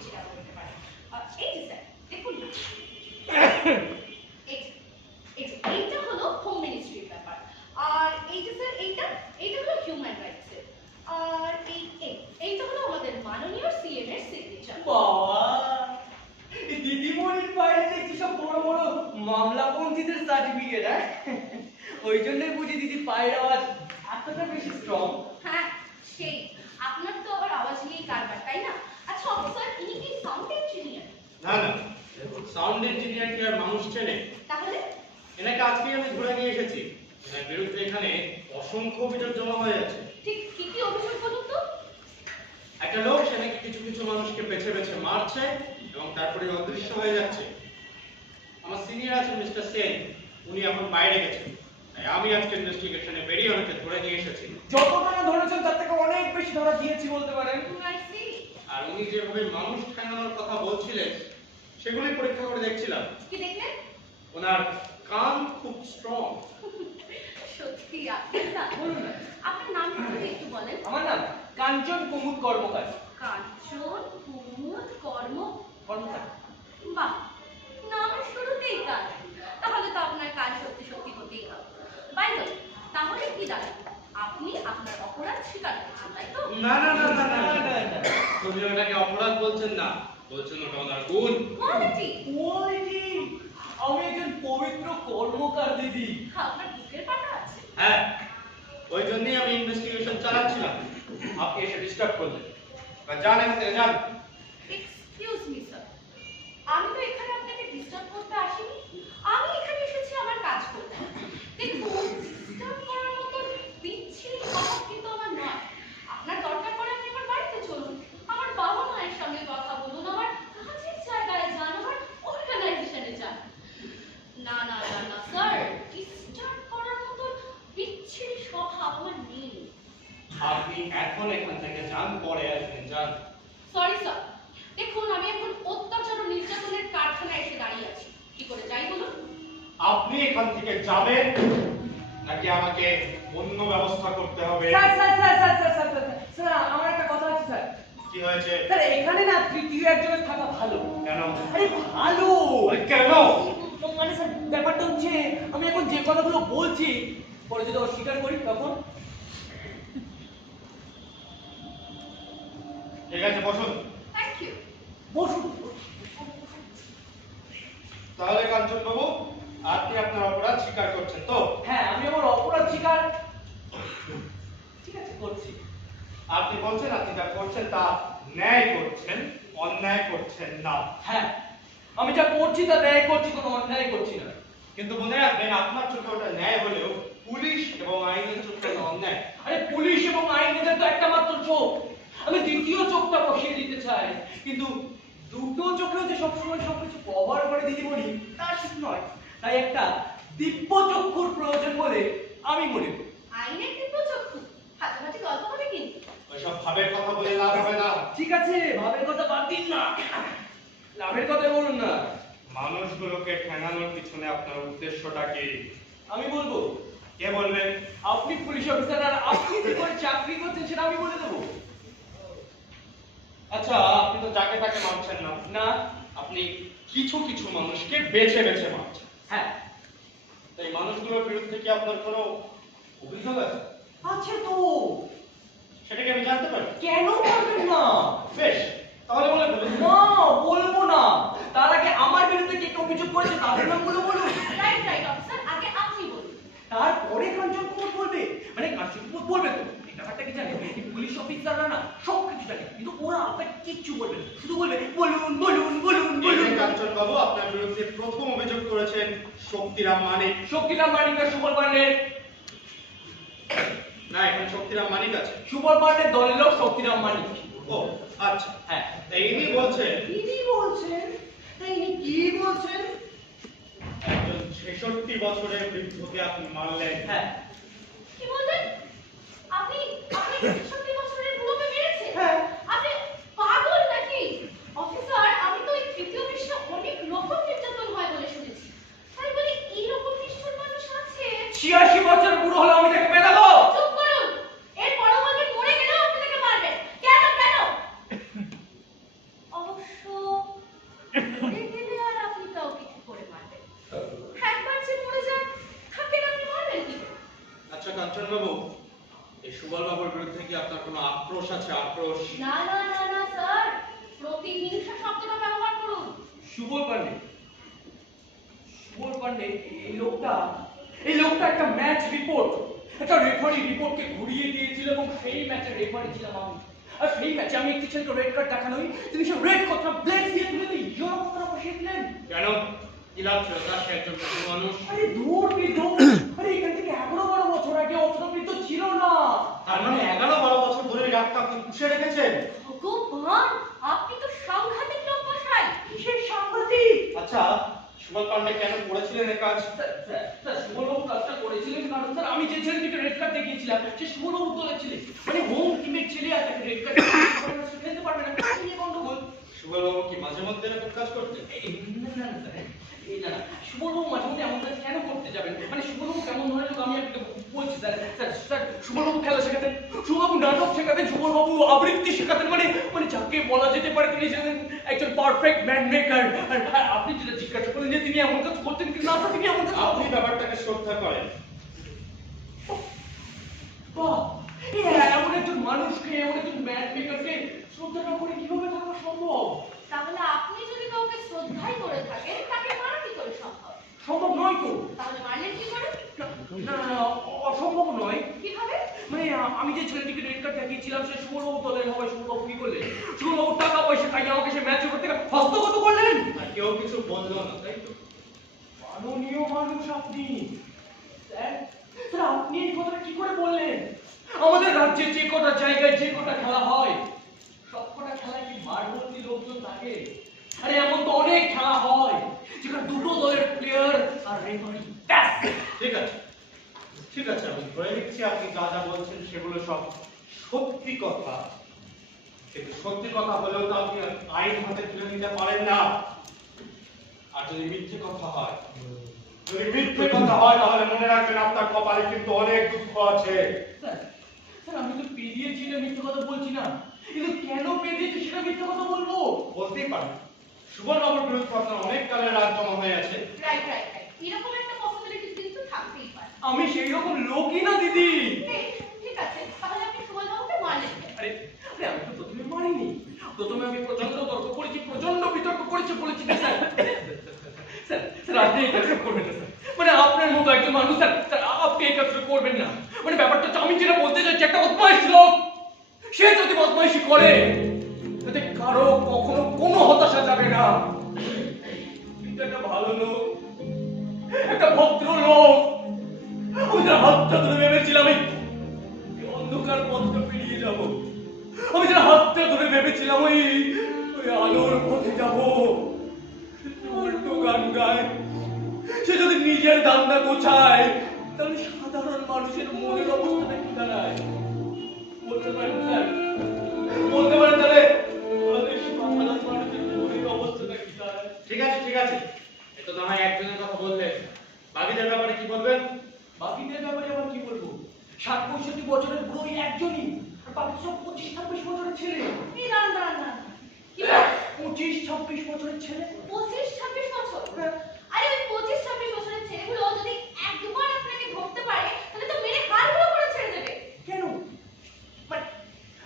এইটা হলো হিউম্যান রাইটস এর। আর এইটা হলো আমাদের মাননীয় সিএম এর সিগনেচার। বাবা, এই দিদিমণির বাইরে দেখছি সব বড় বড় মামলাপন্থীদের সার্টিফিকেট, হ্যাঁ? ওই জন্যই বুঝি দিদি পায়ের আওয়াজ এতটা বেশি স্ট্রং। হ্যাঁ, সেই আপনার তো আবার আওয়াজ নিয়েই কারবার, তাই না? আচ্ছা অফিসার, ইনি কি সাউন্ড ইঞ্জিনিয়ার? না না, সাউন্ড ইঞ্জিনিয়ার কি আর মানুষ চেনে? তাহলে এনাকে আজকে আমি ধরে নিয়ে এসেছি। এনার বিরুদ্ধে এখানে অসংখ্য অভিযোগ জমা হয়ে আছে। ঠিক কি কি অভিযোগ বলুন তো? একটা লোক সে নাকি কিছু কিছু মানুষকে বেছে বেছে মারছে এবং তারপরে অদৃশ্য হয়ে যাচ্ছে। আমার সিনিয়র আছেন মিস্টার সেন, উনি এখন বাইরে গেছেন, তাই আমি আজকে ইনভেস্টিগেশনে বেরিয়ে ওনাকে ধরে নিয়ে এসেছি। যতটা না ধরেছেন তার থেকে অনেক বেশি ধরা দিয়েছি বলতে পারেন। I see. আর উনি যেভাবে মানুষ ঠেঙানোর কথা বলছিলেন সেগুলোই পরীক্ষা করে দেখছিলাম। কি দেখলেন? ওনার কান খুব স্ট্রং। সত্যি আপনার না? বলুন না। আপনার নামটা যদি একটু বলেন। আমার নাম কাঞ্চন কুমুদ কর্মকার। কাঞ্চন কুমুদ কর্মকার। বাহ, নামের শুরুতেই কান, তাহলে তো আপনার কাজ সত্যি সত্যি হতেই হবে। বাই দ্য ওয়ে, তাহলে কি দাঁড়ায়? আপনি আপনার অপরাধ স্বীকার করছেন, তাই তো? না না না না না না, না, না, না। তুমি ওটাকে অপরাধ বলছেন না, বলছেন ওটা ওনার গুণ। কোয়ালিটি। কোয়ালিটি। আমি একজন পবিত্র কর্মকার দিদি। আপনার বুকের পাটা আছে। হ্যাঁ, ওই জন্যই আমি ইনভেস্টিগেশন চালাচ্ছিলাম। আপনি এসে ডিস্টার্ব করলেন। বা যান এখান থেকে যান। এক্সকিউজ মি স্যার, আমি তো এখানে আপনাকে ডিস্টার্ব করতে আসিনি। আমি এখানে এসেছি আমার কাজ করতে। দেখুন, ডিস্টার্ব করার মতো বিচ্ছিরি স্বভাব কিন্তু আমার নয়। আপনার দরকার পড়ে আপনি আমার বাড়িতে চলুন, আমার বাবা মায়ের সঙ্গে কথা বলুন, আমার কাজের জায়গায় যান, আমার অর্গানাইজেশনে যান। না না না না স্যার, ডিস্টার্ব করার মতো বিচ্ছিরি স্বভাব আমার নেই। আপনি এখন এখান থেকে যান, পরে আসবেন, যান। সরি স্যার, দেখুন আমি এখন অত্যাচার ও নির্যাতনের কারখানায় এসে দাঁড়িয়ে আছি। কি করে যাই বলুন? আপনি এখান থেকে যাবেন নাকি আমাকে অন্য ব্যবস্থা করতে হবে? স্যার, আমার একটা কথা আছে স্যার। কি হয়েছে? স্যার, এখানে না তৃতীয় একজনের থাকা ভালো। কেন? আরে ভালো। আরে কেন? মানে স্যার, ব্যাপারটা হচ্ছে আমি এখন যে কথাগুলো বলছি পরে যদি অস্বীকার করি তখন। ঠিক আছে, বসুন। Thank you. বসুন। তাহলে কাঞ্চন বাবু, আপনি আপনার অপরাধ স্বীকার করছেন তো? হ্যাঁ, আমি আমার অপরাধ স্বীকার ঠিক আছে করছি। আপনি বলছেন আপনি যা করছেন তা ন্যায় করছেন, অন্যায় করছেন না। হ্যাঁ, আমি যা করছি তা ন্যায় করছি, কোনো অন্যায় করছি না। কিন্তু মনে রাখবেন, আপনার চোখে ওটা ন্যায় হলেও পুলিশ এবং আইনের চোখে ওটা অন্যায়। আরে পুলিশ এবং আইনের তো একটা মাত্র চোখ, আমি দ্বিতীয় চোখটা বসিয়ে দিতে চাই, কিন্তু দুটো চোখেও যে সবসময় সবকিছু কভার করে দিদি বলি তা ঠিক নয়। তাই একটা দিব্য চক্ষুর প্রয়োজন বলে আমি মনে করি। আইনের দিব্য চক্ষু হাজামাজি গল্প হবে কিন্তু। ওইসব ভাবের কথা বলে লাভ হবে না। ঠিক আছে, ভাবের কথা বাদ দিন না, লাভের কথা বলুন না। মানুষগুলোকে ঠেঙানোর পিছনে আপনার উদ্দেশ্যটা কি? আমি বলবো। কে বলবেন? আপনি পুলিশ অফিসার, আর আপনি কি করে চাকরি করছেন সেটা আমি বলে দেবো। আচ্ছা, আপনি তো যাকে তাকে মারছেন না। না। আপনি কিছু কিছু মানুষকে বেছে বেছে মারছেন। হ্যাঁ, তো এই মানুষগুলোর বিরুদ্ধে কি আপনার কোনো অভিযোগ আছে? আছে তো। সেটাকে আমি জানতে পারি? কেন পারবেন না? বেশ, তাহলে বলে বলুন। না, বলবো না। তার আগে আমার বিরুদ্ধে কে কে অভিযোগ করেছে তাদের নামগুলো বলুন। রাইট রাইট অফিসার, আগে আপনি বলুন। তারপরে কাঞ্চন কুমার বলবে, মানে কাঞ্চন কুমার বলবে তো। এই ব্যাপারটা কি জানেন, এই পুলিশ অফিসাররা না সব কিছু জানে, কিন্তু ওরা আপনাকে কিচ্ছু বলবে না, শুধু বলবে বলুন বলুন বলুন বলুন। কাঞ্চন বাবু, আপনার বিরুদ্ধে প্রথম অভিযোগ করেছেন শক্তিরাম মানিক। শক্তিরাম মানিক আর সুবল পান্ডের। না, এখানে শক্তিরাম মানিক আছে। সুবল পান্ডের দলের লোক শক্তিরাম মানিক। ও আচ্ছা, হ্যাঁ। তাই ইনি বলছেন, তিনি বলছেন, তাই ইনি কি বলছেন? একজন 66 বছরের বৃদ্ধকে আপনি মারলেন। হ্যাঁ। কি বললেন? আপনি আপনি 66 বছরের বুড়োকে মেরেছেন? হ্যাঁ। আপনি পাগল নাকি? অফিসার, আমি তো এই তৃতীয় বিশ্বে অনেক রকম নির্যাতন হয় বলে শুনেছি। তাই বলি এই রকম নিষ্ঠুর মানুষ আছে? 86 বছর বুড়ো হলো আমি তাকে মেলাবো? চুপ করুন। এর পরও বলবেন মরে গেলেও আপনি তাকে মারবেন। কেন কেন? অবশ্য মরে গেলে আর আপনি কাউকে কি করে মারবেন? একবার যে মরে যান, তাকে আপনি মারবেন কি করে? আচ্ছা কাঞ্চন বাবু, এই সুবল বাবুর বিরুদ্ধে কি আপনার কোনো আক্রোশ আছে? আক্রোশ? না না না না স্যার, প্রতিহিংসা শব্দটা ব্যবহার করুন। সুবল পান্ডে, সুবল পান্ডে এই লোকটা একটা ম্যাচ রিপোর্ট, একটা রেফারি রিপোর্টকে ঘুরিয়ে দিয়েছিল এবং সেই ম্যাচের রেফারি ছিলাম আমি। আর সেই ম্যাচে আমি একটি ছেলেকে রেড কার্ড দেখানোই তিনি সে রেড কার্ডটা ব্লেড দিয়ে তুলে দিয়ে ইয়োর কথা বসিয়ে দিলেন। কেন? কি লাভ ছিল তার? সে একজন পশু মানুষ। আরে দূর বৃদ্ধ, আরে এখান থেকে 11-12 বছর আগে অতটা বৃদ্ধ ছিল না। তার মানে 11-12 বছর ধরে এই রাগটা আপনি পুষে রেখেছেন? ভগবান, আপনি তো সাংঘাতিক লোক মশাই। কিসের সাংঘাতিক? আচ্ছা, সুবল পান্ডে কেন করেছিলেন এই কাজ? স্যার সুবলবাবু কাজটা করেছিলেন কারণ স্যার আমি যে ছেলেটিকে রেড কার্ড দেখিয়েছিলাম সে সুবলবাবু দলের ছেলে, মানে হোম টিমের ছেলে, আর তাকে রেড কার্ড খেলতে পারবে না, এই নিয়ে গন্ডগোল। সুবল বাবু কি মাঝে মধ্যে এরকম কাজ করতেন? না না স্যার, এই না না, সুবলবাবু মাঝে মধ্যে এমন কাজ কেন করতে যাবেন? মানে সুবলবাবু কেমন ধরনের লোক আমি আপনাকে বলছি স্যার। স্যার সুবলবাবু খেলা শেখাতেন, সুবলবাবু নাটক শেখাতেন, সুবলবাবু আবৃত্তি শেখাতেন, মানে যাকে বলা যেতে পারে তিনি ছিলেন একজন পারফেক্ট ম্যান মেকার। আর আপনি যেটা জিজ্ঞাসা করলেন যে তিনি এমন কাজ করতেন কি না, তিনি এমন কাজ আপনি ব্যাপারটাকে শ্রদ্ধা করেন। বাহ, এমন একজন মানুষকে, এমন একজন ম্যান মেকারকে শ্রদ্ধা না করে কিভাবে থাকা সম্ভব? তাহলে আপনি যদি কাউকে শ্রদ্ধাই করে থাকেন, তাকে মারা কি করে সম্ভব? সম্ভব নয় তো। তাহলে মারলেন কি করে? না না, অসম্ভব নয়। কিভাবে? মানে আমি যে ছেলেটিকে রেড কার্ড দেখিয়েছিলাম সে সুবলবাবু দলের হবে। সুবলবাবু কি করলেন? সুবলবাবু টাকা পয়সা খাইয়ে আমাকে সে ম্যাচের উপর থেকে হস্তগত করলেন। আর কেউ কিছু বললো না, তাই তো? মাননীয় মানুষ আপনি। স্যার, স্যার আপনি এই কথাটা কি করে বললেন? আমাদের রাজ্যে যে কটা জায়গায় যে কটা খেলা হয় সব কটা খেলায় কি মারভর্তি লোকজন থাকে? আরে এমন তো অনেক খেলা হয় যেখানে দুটো দলের প্লেয়ার আর রেফারি, ব্যাস। ঠিক আছে, ঠিক আছে, আমি ধরে নিচ্ছি আপনি যা যা বলছেন সেগুলো সব সত্যি কথা, কিন্তু সত্যি কথা হলেও তো আপনি আইন হাতে তুলে নিতে পারেন না। আর যদি মিথ্যে কথা হয়, তাহলে মনে রাখবেন আপনার কপালে কিন্তু অনেক দুঃখ আছে। স্যার, স্যার আমি তো পেরিয়েছি না, মিথ্যে কথা বলছি না, কিন্তু কেন পেরিয়েছি সেটা মিথ্যে কথা বলবো? বলতেই পারেন সুবল বাবুর বিরুদ্ধে আপনার অনেক কালের রাগ জমা হয়ে আছে। রাইট রাইট রাইট, এরকম একটা পসিবিলিটি কিন্তু থাকতেই পারে। আমি সেই রকম লোকই না দিদি। এই, ঠিক আছে, তাহলে আপনি সুবলবাবুকে মারলেন কেন? আরে আরে আমি তো প্রথমে মারিনি, প্রথমে আমি প্রচন্ড তর্ক করেছি, প্রচন্ড বিতর্ক করেছি, বলেছি যে স্যার স্যার স্যার আপনি এই কাজটা করবেন না স্যার, মানে আপনার মতো একজন মানুষ স্যার, স্যার আপনি এই কাজটা করবেন না। মানে ব্যাপারটা হচ্ছে আমি যেটা বলতে চাইছি, একটা বদমাইশ লোক সে যদি বদমাইশি করে তাতে কারো কখনো কোনো হতাশা যাবে না। কিন্তু একটা ভালো লোক, একটা ভদ্র লোক, আমি যার হাতটা ধরে ভেবেছিলাম এই অন্ধকার পথটা পেরিয়ে যাব, আমি যার হাতটা ধরে ভেবেছিলাম ওই আলোর পথে যাব, উল্টো গান গায়, সে যদি নিজের দান্দা গোছায় তাহলে সাধারণ মানুষের মনের অবস্থাটা কি দাঁড়ায় বলতে পারেন স্যার? বলতে পারেন তাহলে আমাদের সাধারণ মানুষের মনের অবস্থাটা কি দাঁড়ায়? ঠিক আছে, ঠিক আছে, এটা তো হয় একজনের কথা বললেন, বাকিদের ব্যাপারে কি বলবেন? বাকিদের ব্যাপারে আবার কি বলবো? 60-65 বছরের বুড়ো ওই একজনই, আর বাকি সব 25-26 বছরের ছেলে। এই দাঁড়ান দাঁড়ান দাঁড়ান, কি বলছেন? 25-26 বছরের ছেলে। 25-26 বছর? আরে ওই 25-26 বছরের ছেলেগুলো যদি একবার আপনাকে ধরতে পারে তাহলে তো মেরে হাড়গুলো করে ছেড়ে দেবে। কেন?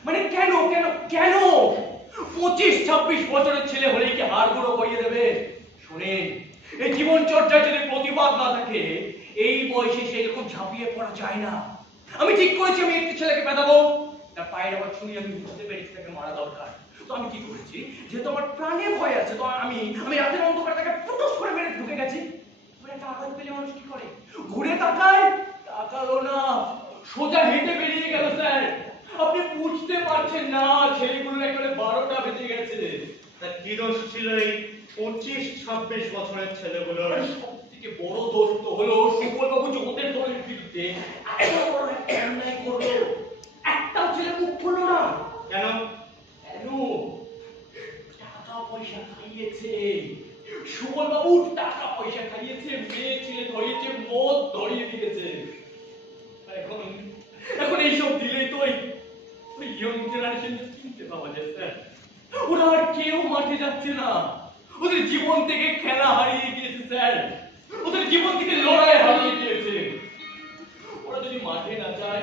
মানে কেন কেন কেন 25-26 বছরের ছেলে হলেই কি হাড় গুঁড়ো করিয়ে দেবে? শুনেন, এই জীবন চর্চায় যদি প্রতিবাদ না থাকে এই বয়সে সে এরকম ঝাঁপিয়ে পড়া যায় না। আমি ঠিক করেছি আমি একটি ছেলেকে পেদাবো, তার পায়ের আবার ছুঁয়ে আমি বুঝতে পেরেছি তাকে মারা দরকার। তো আমি কি করেছি, যেহেতু আমার প্রাণে ভয় আছে, তো আমি রাতের অন্ধকারে তাকে ফুটুস করে মেরে ঢুকে গেছি। মানে একটা আঘাত পেলে মানুষ কি করে? ঘুরে তাকায়, তাকালো না, সোজা হেঁটে বেরিয়ে গেল। স্যার আপনি বুঝতে পারছেন না, ছেলেগুলো একেবারে 12টা বেজে গেছে। তা কি দোষ ছিল এই 25-26 বছরের ছেলেগুলোর? সব থেকে বড় দোষ তো হলো সুবলবাবু যে ওদের দলের বিরুদ্ধে এত বড় একটা অন্যায় করলো, একটাও ছেলে মুখ খুললো না। কেন? কেন? টাকা পয়সা খাইয়েছে সুবলবাবু, টাকা পয়সা খাইয়েছে, মেয়ে ছেলে ধরিয়েছে, মদ ধরিয়ে দিয়েছে। এখন এইসব দিলেই তো ওই ইয়ং জেনারেশন কিনতে পাওয়া যায় স্যার। ওরা আর কেউ মাঠে যাচ্ছে না, ওদের জীবন থেকে খেলা হারিয়ে গিয়েছে স্যার, ওদের জীবন থেকে লড়াই হারিয়ে গিয়েছে। ওরা যদি মাঠে না যায়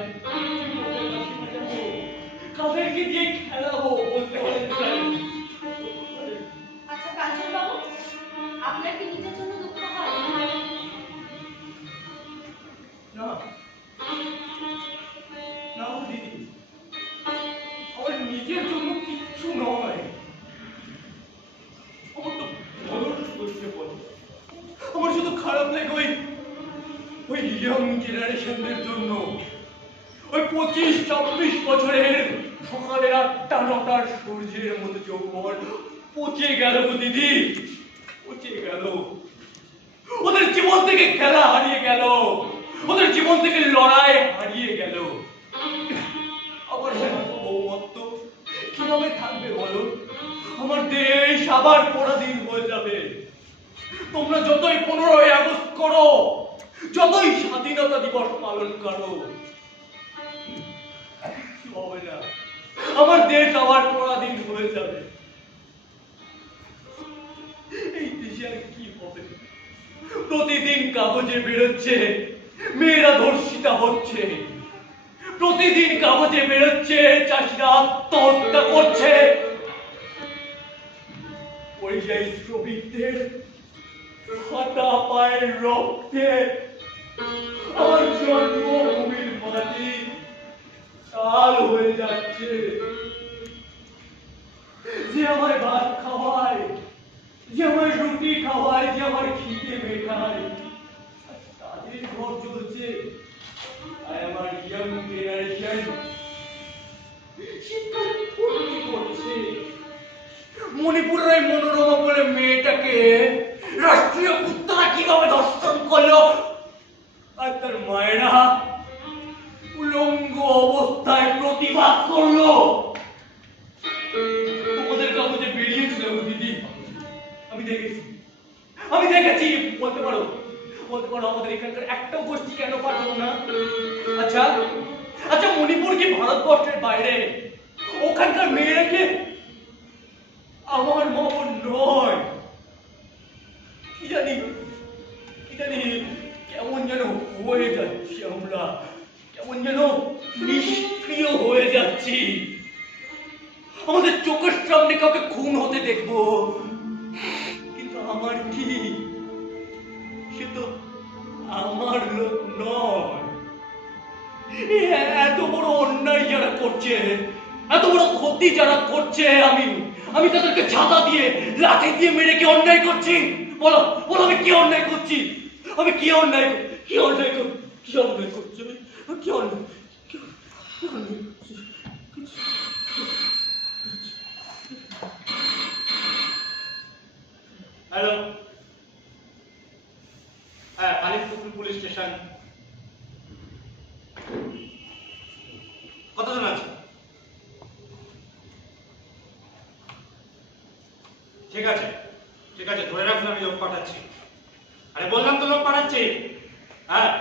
ওই ইয়ং জেনারেশনদের জন্য, ওই 25-26 বছরের সকালের 8টা-9টার সূর্যের মতো যৌবন পচে গেল গো দিদি, পচে গেল। ওদের জীবন থেকে খেলা হারিয়ে গেল, ওদের জীবন থেকে লড়াই হারিয়ে গেল। আমার বৌমত্ব কিভাবে থাকবে বলো? আমার দেশ আবার পরাধীন হয়ে যাবে। তোমরা যতই 15ই আগস্ট করো, যতই স্বাধীনতা দিবস পালন করো, হবে না, আমার দেশ আবার পরাধীন হয়ে যাবে। এই দেশে আর কি হবে? প্রতিদিন কাগজে বেরোচ্ছে মেয়েরা ধর্ষিতা হচ্ছে, প্রতিদিন কাগজে বেরোচ্ছে চাষিরা আত্মহত্যা করছে, পরিযায়ী শ্রমিকদের হাতা পায়ের রক্তে আমার জন্মভূমির মাটি লাল হয়ে যাচ্ছে। যে আমায় ভাত খাওয়ায়, যে আমায় রুটি খাওয়ায়, যে আমার খিদে মেটায়, তাদের ঘর চলছে। আর আমার ইয়ং জেনারেশন শীতকালে ফুর্তি করছে। মণিপুরের ওই মনোরমা বলে মেয়েটাকে রাষ্ট্রীয় কুত্তারা কিভাবে ধর্ষণ করলো, আর তার মায়েরা উলঙ্গ অবস্থায় প্রতিবাদ করলো। তোমাদের কাগজে বেরিয়েছিল দিদি, আমি দেখেছি, আমি দেখেছি। বলতে পারো আমাদের এখানকার একটা গোষ্ঠী কেন পাঠাবো না? আচ্ছা আচ্ছা, মণিপুর কি ভারতবর্ষের বাইরে? ওখানকার মেয়েরা কি আমার মন নয়? কি জানি কেমন যেন হয়ে যাচ্ছি আমরা, কেমন যেন নিষ্ক্রিয় হয়ে যাচ্ছি। আমাদের চোখের সামনে কাউকে খুন হতে দেখবো, কিন্তু আমার কি, সে তো আমার লোক নয়। এত বড় অন্যায় যারা করছে, এত বড় ক্ষতি যারা করছে, আমি তাদেরকে ছাতা দিয়ে লাঠি দিয়ে মেরে কি অন্যায় করছি? বলো বলো, আমি কি অন্যায় করছি? আমি কি অন্যায় করছি? কি অন্যায় করছি? হ্যালো, হ্যাঁ, আলিপুর পুলিশ স্টেশন। কতজন আছে? ঠিক আছে, ধরে রাখুন, আমি লোক পাঠাচ্ছি। আরে বললাম তো লোক পাঠাচ্ছি। হ্যাঁ,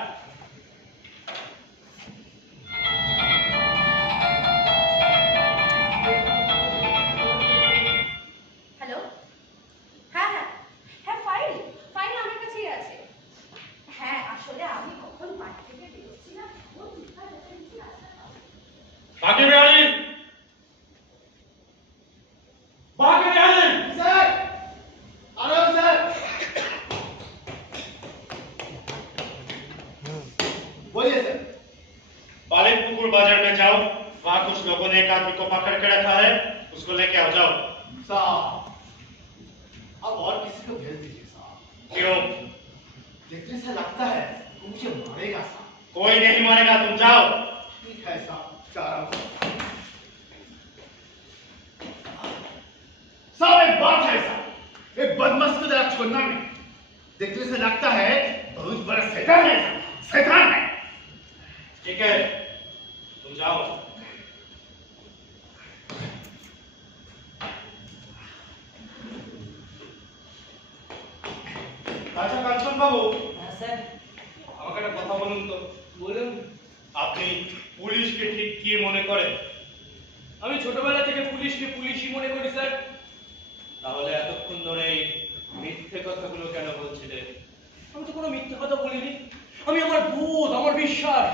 হ্যালো, হ্যাঁ হ্যাঁ হ্যাঁ, ফাইল আমার কাছেই আছে। হ্যাঁ, আসলে আমি কখন বাড়ি থেকে বেরোচ্ছিলাম, ও চিৎকার চেঁচামেচি রাস্তায় পাবো। বাকি বেআইন, বাকি বেআইন। सर आ रहा हूं सर। बोलिए सर। बालिकपुकुर बाजार में जाओ, वहाँ कुछ लोगों ने एक आदमी को पकड़ के रखा है, उसको लेके आओ, जाओ। साहब अब और किसी को भेज दीजिए साहब। क्यों? देखने से लगता है वो मुझे मारेगा साहब। कोई नहीं मारेगा, तुम जाओ। ठीक है साहब, जा रहा हूं। साहब एक बात है साहब, एक बदमाश को जरा छोड़ना नहीं। देखने से लगता है बहुत बड़ा शैतान है साहब, शैतान है। ठीक है, तुम जाओ। আচ্ছা কাঞ্চন বাবু, হ্যাঁ স্যার, আমাকে একটা কথা বলুন তো। বলুন। আপনি পুলিশকে ঠিক কি মনে করেন? আমি ছোটবেলা থেকে পুলিশকে পুলিশই মনে করি স্যার। তাহলে এতক্ষণ ধরে এই মিথ্যে কথাগুলো কেন বলছিলেন? আমি তো কোনো মিথ্যে কথা বলিনি। আমি আমার বোধ, আমার বিশ্বাস,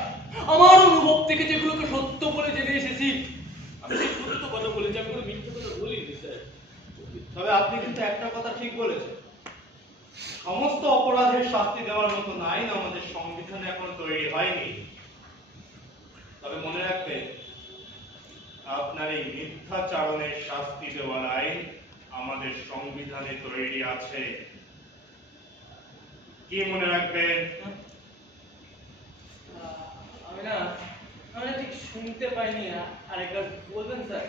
আমার অনুভব থেকে যেগুলোকে সত্য বলে জেনে এসেছি, আমি সেই সত্য কথা বলেছি, আমি কোনো মিথ্যে কথা বলিনি স্যার। তবে আপনি কিন্তু একটা কথা ঠিক বলেছেন, সমস্ত অপরাধের শাস্তি দেওয়ার মতো আইন আমাদের সংবিধানে এখন তৈরি হয়নি। তবে মনে রাখবেন, আপনার এই মিথ্যাচারণের শাস্তি দেওয়ার আইন আমাদের সংবিধানে তৈরি আছে। কি মনে রাখবেন? শুনতে পাইনি, আরেকবার বলবেন স্যার?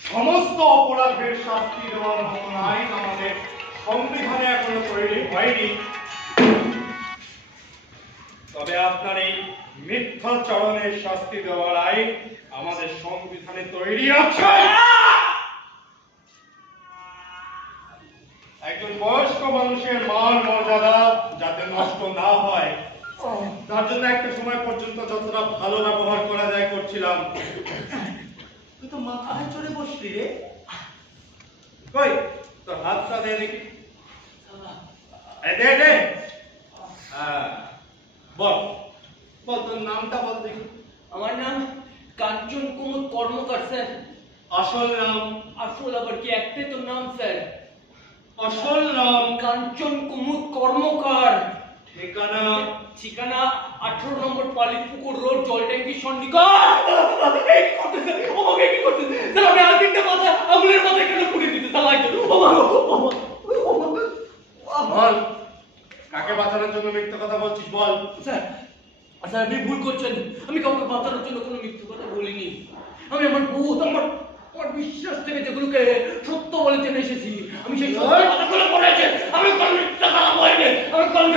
সমস্ত অপরাধের শাস্তি দেওয়ার মতন আইন আমাদের সংবিধানে এখনো তৈরি হয়নি, তবে আপনার এই মিথ্যাচরণের শাস্তি দেওয়ার আইন আমাদের সংবিধানে তৈরি আছে। একজন বয়স্ক মানুষের মান মর্যাদা যাতে নষ্ট না হয় তার জন্য একটা সময় পর্যন্ত যতটা ভালো ব্যবহার করা যায় করছিলাম। তুই তো মাথায় চড়ে বসলি রে, কই তোর হাতটা দে দেখি। দে দে, বল বল তোর নামটা বল দেখি। আমার নাম কাঞ্চন কুমুদ কর্মকার স্যার। আসল নাম? আসল আবার কি, একটাই তো নাম স্যার। আসল নাম? কাঞ্চন কুমুদ কর্মকার। ঠিকানা? ঠিকানা 18 নম্বর পালিপুকুর রোড, জলট্যাঙ্কি সন্নিকট। এই কি করতেছে? ওকে কি করতেছে? স্যার আপনি আর তিনটা কথা আঙুলের মাথায় কেন পুড়ে দিতে চালাইছো? ও মা গো, ও মা। বল কাকে বাঁচানোর জন্য মিথ্যা কথা বলছিস বল। স্যার স্যার আপনি ভুল করছেন, আমি কাউকে বাঁচানোর জন্য কোনো মিথ্যে কথা বলিনি। আমি আমার ভূত, আমার বিশ্বাস থেকে যেগুলোকে সত্য বলে জেনে এসেছি, আমি সেই সত্য কথাগুলো বলেছি। আমি কোনো মিথ্যা কথা বলিনি, আমি কোনো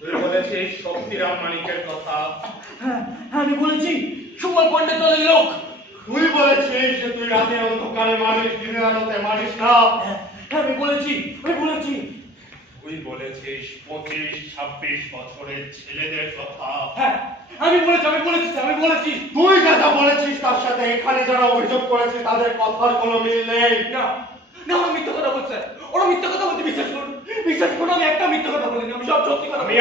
তুই বলেছিস শক্তিরাম মানিকের কথা। হ্যাঁ আমি বলেছি সুবল পণ্ডিত দলের লোক। তুই বলেছিস যে তুই রাতে অন্ধকারে মারিস, দিনের আলোতে মারিস না। আমি বলেছি। তুই বলেছিস 25-26 বছরের ছেলেদের কথা। হ্যাঁ আমি বলেছি। তুই যা বলেছিস তার সাথে এখানে যারা অভিযোগ করেছে তাদের কথার কোনো মিল নেই। না না, আমি মিথ্যা কথা বলছে, ওরা মিথ্যা কথা বলতে বিশ্বাস করুন, আমি একটা মিথ্যা কথা বলিনি, আমি সব সত্যি কথা। আমি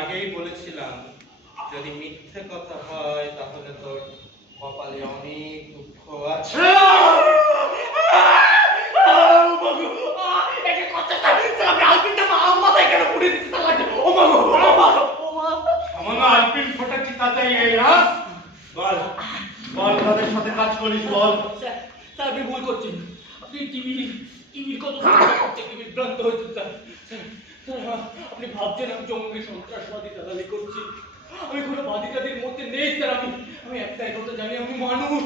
আগেই বলেছিলাম যদি মিথ্যে কথা হয় তাহলে তোর কপালে অনেক দুঃখ আছে। সামান্য আলপিন ফোটাচ্ছি তাতেই এই না? বল বল তাদের সাথে কাজ করিস বল। স্যার আপনি ভুল করছেন, আপনি টিভির কত বিভ্রান্ত হয়েছেন স্যার। স্যার আপনি ভাবছেন আমি জঙ্গি সন্ত্রাসবাদী দালালি করছি, আমি কোনো বাদিকাদের মধ্যে নেই স্যার। আমি একটাই কথা জানি, আমি মানুষ।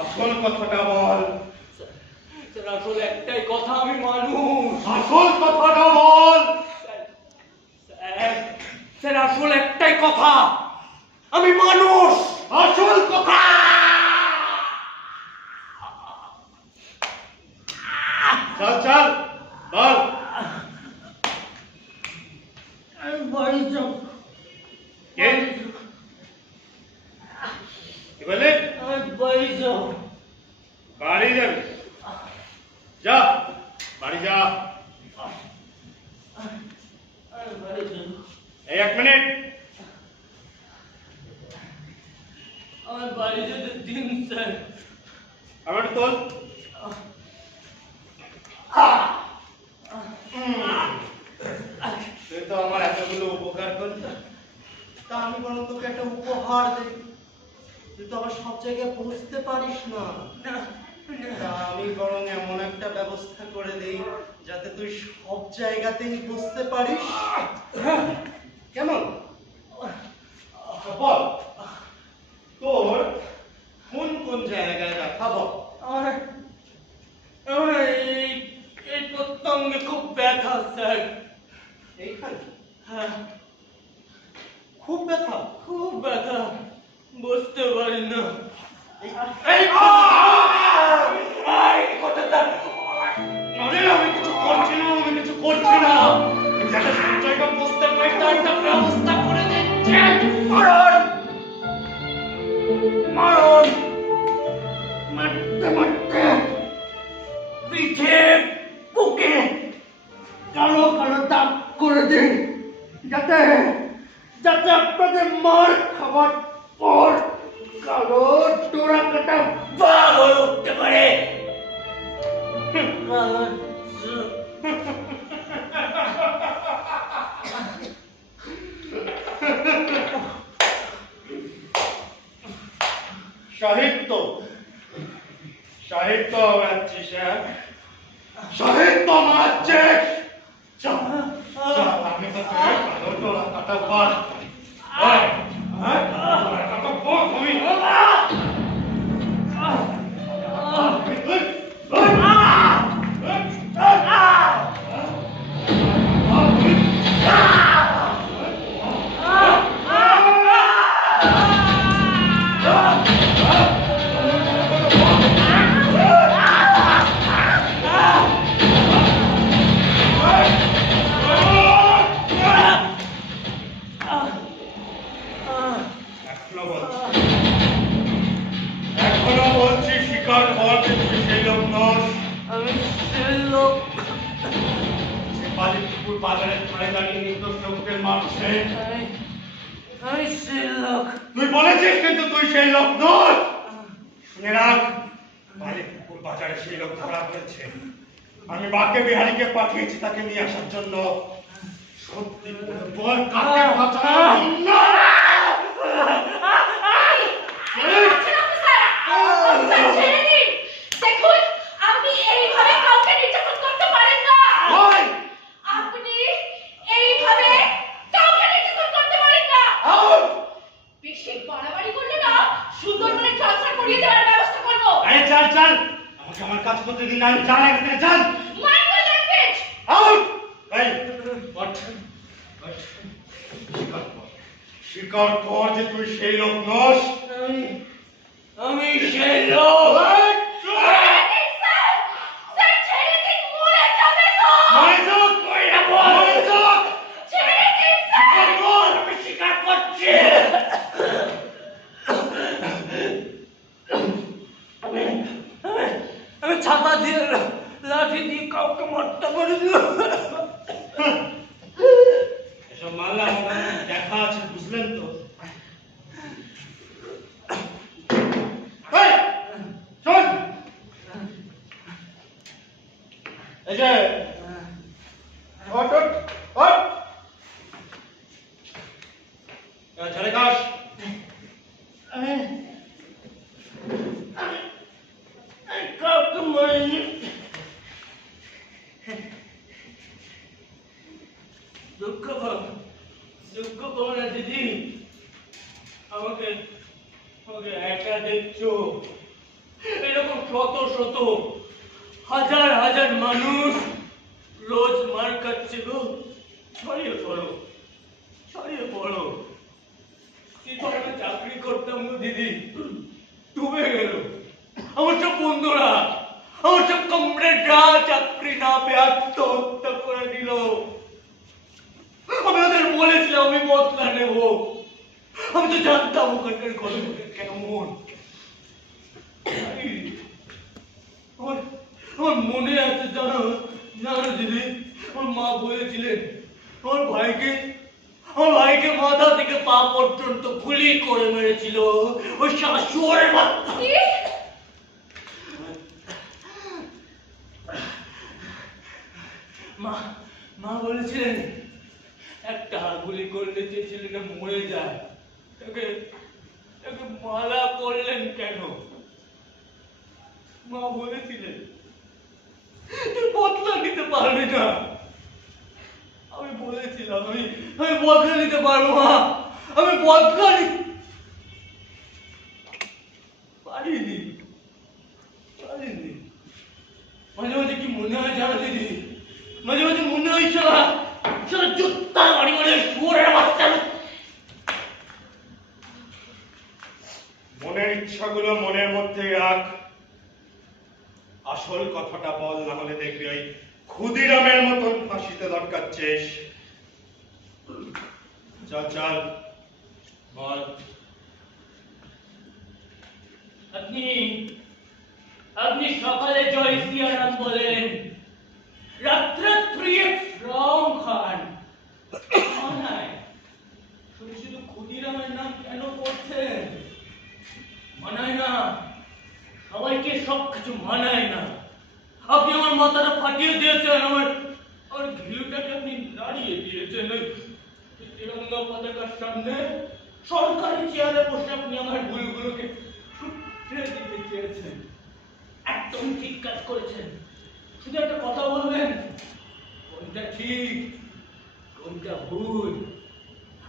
আসল কথাটা বল। স্যার আসলে একটাই কথা, আমি মানুষ। আসল কথাটা বল। স্যার আসল একটাই কথা, আমি মানুষ। আসল কথা। চল চল বল। আমি বাড়ি যাব। কে? কি বলে? আমি বাড়ি যাব। বাড়ি যাবি? যা বাড়ি যা। আমি বাড়ি যাব। এই 1 মিনিট। আমার বাড়ি যেতে দিন স্যার। আমার তোল। তুই তো আমার এতগুলো উপকার করলি, তা আমি বরং তোকে একটা উপহার দেই। তুই তো আবার সব জায়গায় পৌঁছতে পারিস না, তা আমি বরং এমন একটা ব্যবস্থা করে দেই যাতে তুই সব জায়গাতেই বুঝতে পারিস। কেমন বল, তোর কোন কোন জায়গায় ব্যথা বল। আমার এই প্রত্যঙ্গে খুব ব্যথা স্যার। এইখানে হ্যাঁ খুব ব্যথা? খুব ব্যথা, বুঝতে পারি না। আমি কিছু করছি না, যাতে সঞ্চয়টা বুঝতে পারি তার একটা ব্যবস্থা করে দিচ্ছি। মারণ মারতে মারতে পিঠে বুকে কালো কালো দাগ করে দিন, যাতে আপনাদের মার খাবার পর কালো ডোরা কাটা বাঘ হয়ে উঠতে পারে। সাহিত্য সাহিত্য মারাচ্ছিস, সাহিত্য মারাচ্ছিস। চল চল আমি তো তোর কালো টোলা কাটা পার হ্যাঁ হ্যাঁ কাটা পার তুমি এখনো বলছি স্বীকার কর যে তুই সেই লোক নস। আমি সেই লোক সে বালিপুকুর বাজারের ধারে দাঁড়িয়ে নির্দোষ লোকদের মারছে। আমি সেই লোক তুই বলেছিস কিন্তু তুই সেই লোক নস। শুনে রাখ, বালিপুকুর বাজারে সেই লোক ধরা পড়েছে। আমি বাকে বিহারীকে পাঠিয়েছি তাকে নিয়ে আসার জন্য। সত্যি করে বল কাকে বাঁচানো না। দেখুন আপনি এইভাবে কাউকে নির্যাতন করতে পারেন না। ওই আপনি এইভাবে কাউকে নির্যাতন করতে পারেন না। আউট বেশি বাড়াবাড়ি করলে না সুন্দরবনে ট্রান্সফার করিয়ে দেওয়ার ব্যবস্থা করব। আরে চল চল, আমাকে আমার কাজ করতে দিন। আমি চল এখান থেকে চল। Mind the language. আউট এই ওঠ স্বীকার কর যে তুই সেই লোক নস। আমি সেই লোক ছেড়ে দিন স্যার। স্যার ছেড়ে দিন, মরে যাবে তো। মনোযোগ কইরা বল। মনোযোগ ছেড়ে দিন স্যার। বল। আমি স্বীকার করছি। আমি ছাতা দিয়ে লাঠি দিয়ে কাউকে মারতে পারি না। এসব মাল্লা আমার দেখা আছে, বুঝলেন তো? এই শোন, এই যে ওঠ ওঠ ওঠ, ছেড়ে কাশ। কাউকে মারিনি। দুঃখ পাবো না দিদি। আমাকে একা দেখছো। এরকম শত শত হাজার হাজার মানুষ রোজ মার খাচ্ছে গো। ছড়িয়ে পড়ো, ছড়িয়ে পড়ো। শ্রীধরনে চাকরি করতাম গো দিদি, ডুবে গেল। আমার সব বন্ধুরা, আমার সব কমরেডরা চাকরি না পেয়ে আত্মহত্যা করে দিল। আমি ওদের বলেছিলাম আমি বদলা নেব। আমি তো জানতাম ওখানকার গল্পটা কেমন। আমার মনে আছে জানো দিদি, আমার মা বলেছিলেন আমার ভাইকে মাথা থেকে পা পর্যন্ত গুলি করে মেরেছিল ওই শাশুড়ের বাচ্চা। মা বলেছিলেন একটা গুলি করলে যে ছেলেটা মরে যায় তাকে মালা করলেন কেন? মা বলেছিলেন তুই বদলা নিতে পারবি না। আমি বলেছিলাম আমি বদলা নিতে পারবো মা, আমি বদলা পারিনি। মাঝে মাঝে কি মনে হয় জানো দিদি, মাঝে মাঝে মনে হয় সারা জুত্তা বাড়ি মানে শুয়োরের বাচ্চা। মনের ইচ্ছাগুলো মনের মধ্যে রাখ, আসল কথাটা বল, না হলে দেখবি ওই ক্ষুদিরামের মতন ফাঁসিতে লটকাচ্ছিস। চল চল বল। আপনি সকালে জয় সিয়ারাম বলেন, রাত্রে 3x রং খান। মানায় শুধু শুধু ক্ষুদিরামের নাম কেন করছেন? মানায় না, সবাইকে সবকিছু মানায় না। আপনি আমার মাথাটা ফাটিয়ে দিয়েছেন, আমার ঘিলুটাকে আপনি নাড়িয়ে দিয়েছেন। ওই তিরঙ্গা পতাকার সামনে সরকারি চেয়ারে বসে আপনি আমার ভুলগুলোকে শুধরে দিতে চেয়েছেন। একদম ঠিক কাজ করেছেন। শুধু একটা কথা বলবেন, কোনটা ঠিক কোনটা ভুল।